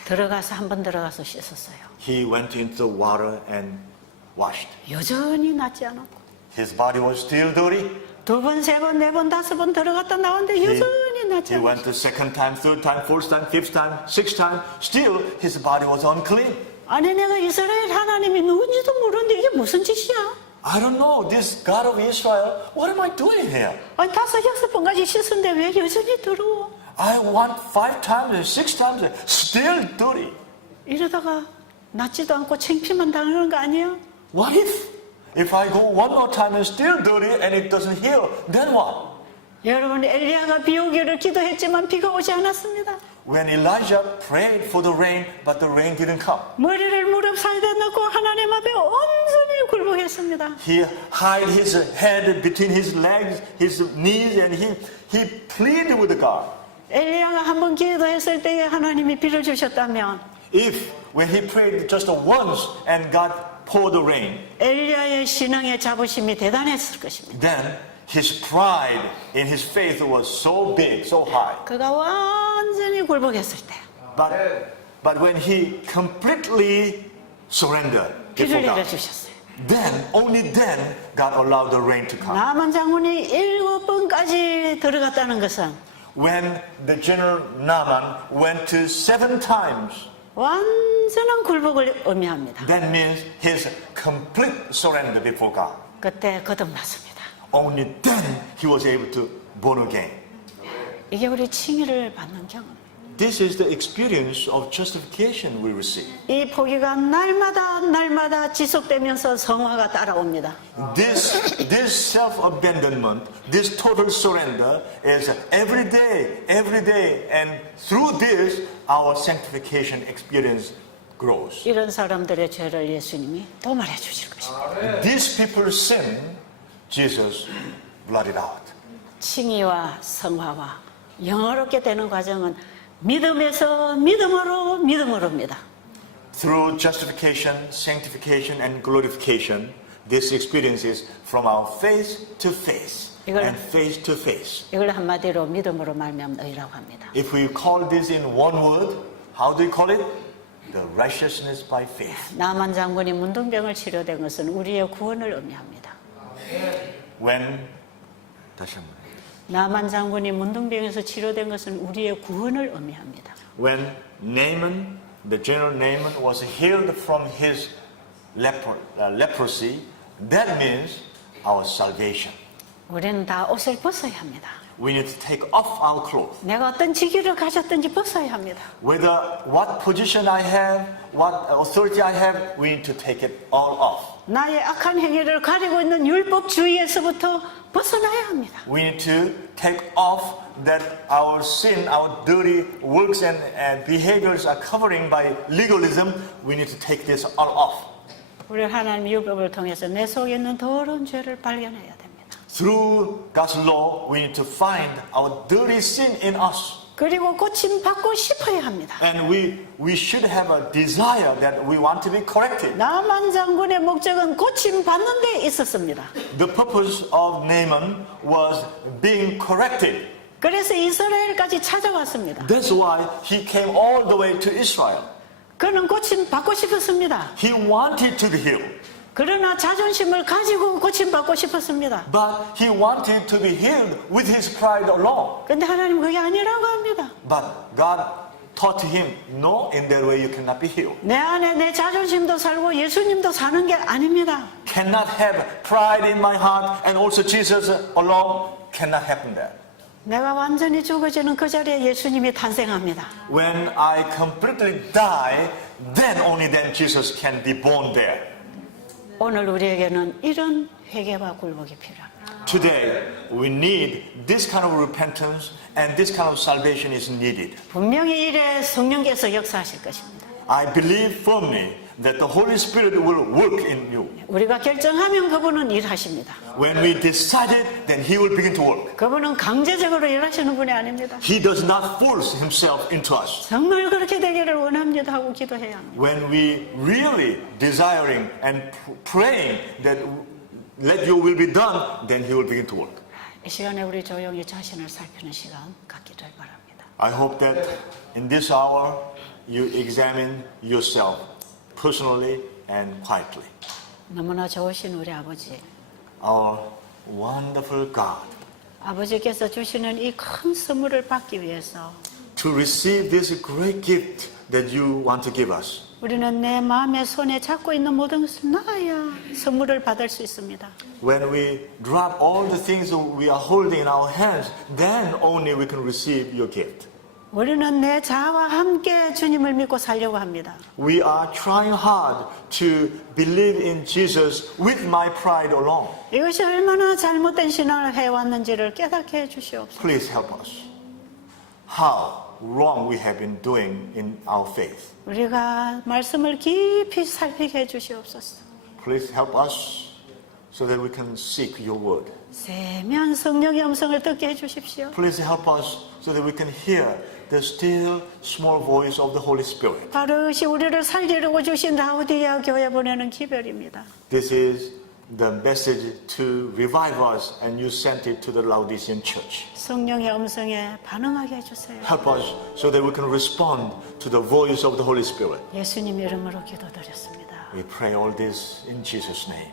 들어가서 한 번 들어가서 씻었어요. He went into the water and washed. 여전히 낫지 않았고 His body was still dirty. 두 번, 세 번, 네 번, 다섯 번 들어갔다 나왔는데 여전히 낫지 He 않았고 went the second time, third time, fourth time, fifth time, sixth time. Still, his body was unclean. 아니 내가 이스라엘 하나님이 누군지도 모르는데 이게 무슨 짓이야? I don't know, this God of Israel, what am I doing here? 아니 다섯, 여섯 번까지 씻었는데 왜 여전히 더러워? I went 5 times and 6 times and still dirty. 이러다가 낫지도 않고 창피만 당하는 거 아니에요? What if I go one more time and still dirty and it doesn't heal, then what? 여러분 엘리야가 비 오기를 기도했지만 비가 오지 않았습니다. When Elijah prayed for the rain, but the rain didn't come. 머리를 무릎 사이에 넣고 하나님 앞에 온전히 굴복했습니다. He hid his head between his legs, his knees, and he pleaded with God. 엘리야가 한 번 기도했을 때에 하나님이 비를 주셨다면 If when he prayed just once and God poured the rain, 엘리야의 신앙의 자부심이 대단했을 것입니다. then his pride in his faith was so big, so high. 그가 완전히 굴복했을 때 But when he completely surrendered before 비를 God, 내려주셨어요. then, only then, God allowed the rain to come. 나만 장군이 7번까지 들어갔다는 것은 When the general Naaman went to 7 times, 완전한 굴복을 의미합니다. that means his complete surrender before God. 그때 거듭났습니다. Only then he was able to born again. 이게 우리 칭의를 받는 경험. This is the experience of justification we receive. 이 포기가 날마다 지속되면서 성화가 따라옵니다. This self-abandonment, this total surrender is every day, and through this, our sanctification experience grows. 이런 사람들의 죄를 예수님이 도말해 주실 것입니다. These people's sin, Jesus blotted out. 칭의와 성화와 영어롭게 되는 과정은 믿음에서 믿음으로입니다. Through justification, sanctification, and glorification, this experience is from our faith to faith and faith to faith. 이걸 한마디로 믿음으로 말미암는 의라고 합니다. If we call this in one word, how do we call it? The righteousness by faith. 나만 장군이 문둥병을 치료된 것은 우리의 구원을 의미합니다. 다시 한번. 나만 장군이 문둥병에서 치료된 것은 우리의 구원을 의미합니다. When Naaman, the general Naaman, was healed from his leprosy, that means our salvation. 우리는 다 옷을 벗어야 합니다. We need to take off our clothes. 내가 어떤 직위를 가졌든지 벗어야 합니다. Whether what position I have, what authority I have, we need to take it all off. 나의 악한 행위를 가리고 있는 율법주의에서부터 벗어나야 합니다. We need to take off that our sin, our dirty works and behaviors are covering by legalism. We need to take this all off. 우리 하나님 율법을 통해서 내 속에 있는 더러운 죄를 발견해야 됩니다. Through God's law, we need to find our dirty sin in us. 그리고 고침 받고 싶어야 합니다. And we should have a desire that we want to be corrected. 나만 장군의 목적은 고침 받는 데 있었습니다. The purpose of Naaman was being corrected. 그래서 이스라엘까지 찾아왔습니다. That's why he came all the way to Israel. 그는 고침 받고 싶었습니다. He wanted to be healed. 그러나 자존심을 가지고 고침 받고 싶었습니다. But he wanted to be healed with his pride alone. 근데 하나님 그게 아니라고 합니다. But God taught him, no, in that way you cannot be healed. 내 안에 내 자존심도 살고 예수님도 사는 게 아닙니다. Cannot have pride in my heart and also Jesus alone cannot happen that. 내가 완전히 죽어지는 그 자리에 예수님이 탄생합니다. When I completely die, then only then Jesus can be born there. 오늘 우리에게는 이런 회개와 굴복이 필요합니다. Today, we need this kind of repentance and this kind of salvation is needed. 분명히 이래 성령께서 역사하실 것입니다. I believe firmly that the Holy Spirit will work in you. 우리가 결정하면 그분은 일하십니다. When we decided, then He will begin to work. 그분은 강제적으로 일하시는 분이 아닙니다. He does not force Himself into us. 정말 그렇게 되기를 원합니다 하고 기도해야 합니다. When we really desiring and praying that let your will be done, then He will begin to work. 이 시간에 우리 조용히 자신을 살피는 시간 갖기를 바랍니다. I hope that in this hour you examine yourself personally and quietly. 너무나 좋으신 우리 아버지, Our wonderful God, 아버지께서 주시는 이 큰 선물을 받기 위해서 to receive this great gift that you want to give us, 우리는 내 마음의 손에 잡고 있는 모든 것을 놔야 선물을 받을 수 있습니다. when we drop all the things that we are holding in our hands, then only we can receive your gift. 우리는 내 자아와 함께 주님을 믿고 살려고 합니다. We are trying hard to believe in Jesus with my pride alone. 이것이 얼마나 잘못된 신앙을 해왔는지를 깨닫게 해주시옵소서. Please help us. How wrong we have been doing in our faith. 우리가 말씀을 깊이 살피게 해주시옵소서. Please help us so that we can seek your word. 세면 성령의 음성을 듣게 해주십시오. Please help us so that we can hear the still small voice of the Holy Spirit. 바로 이것이 우리를 살리려고 주신 라우디아 교회 보내는 기별입니다. This is the message to revive us, and you sent it to the Laodicean church. 성령의 음성에 반응하게 해주세요. Help us so that we can respond to the voice of the Holy Spirit. 예수님 이름으로 기도드렸습니다. We pray all this in Jesus' name.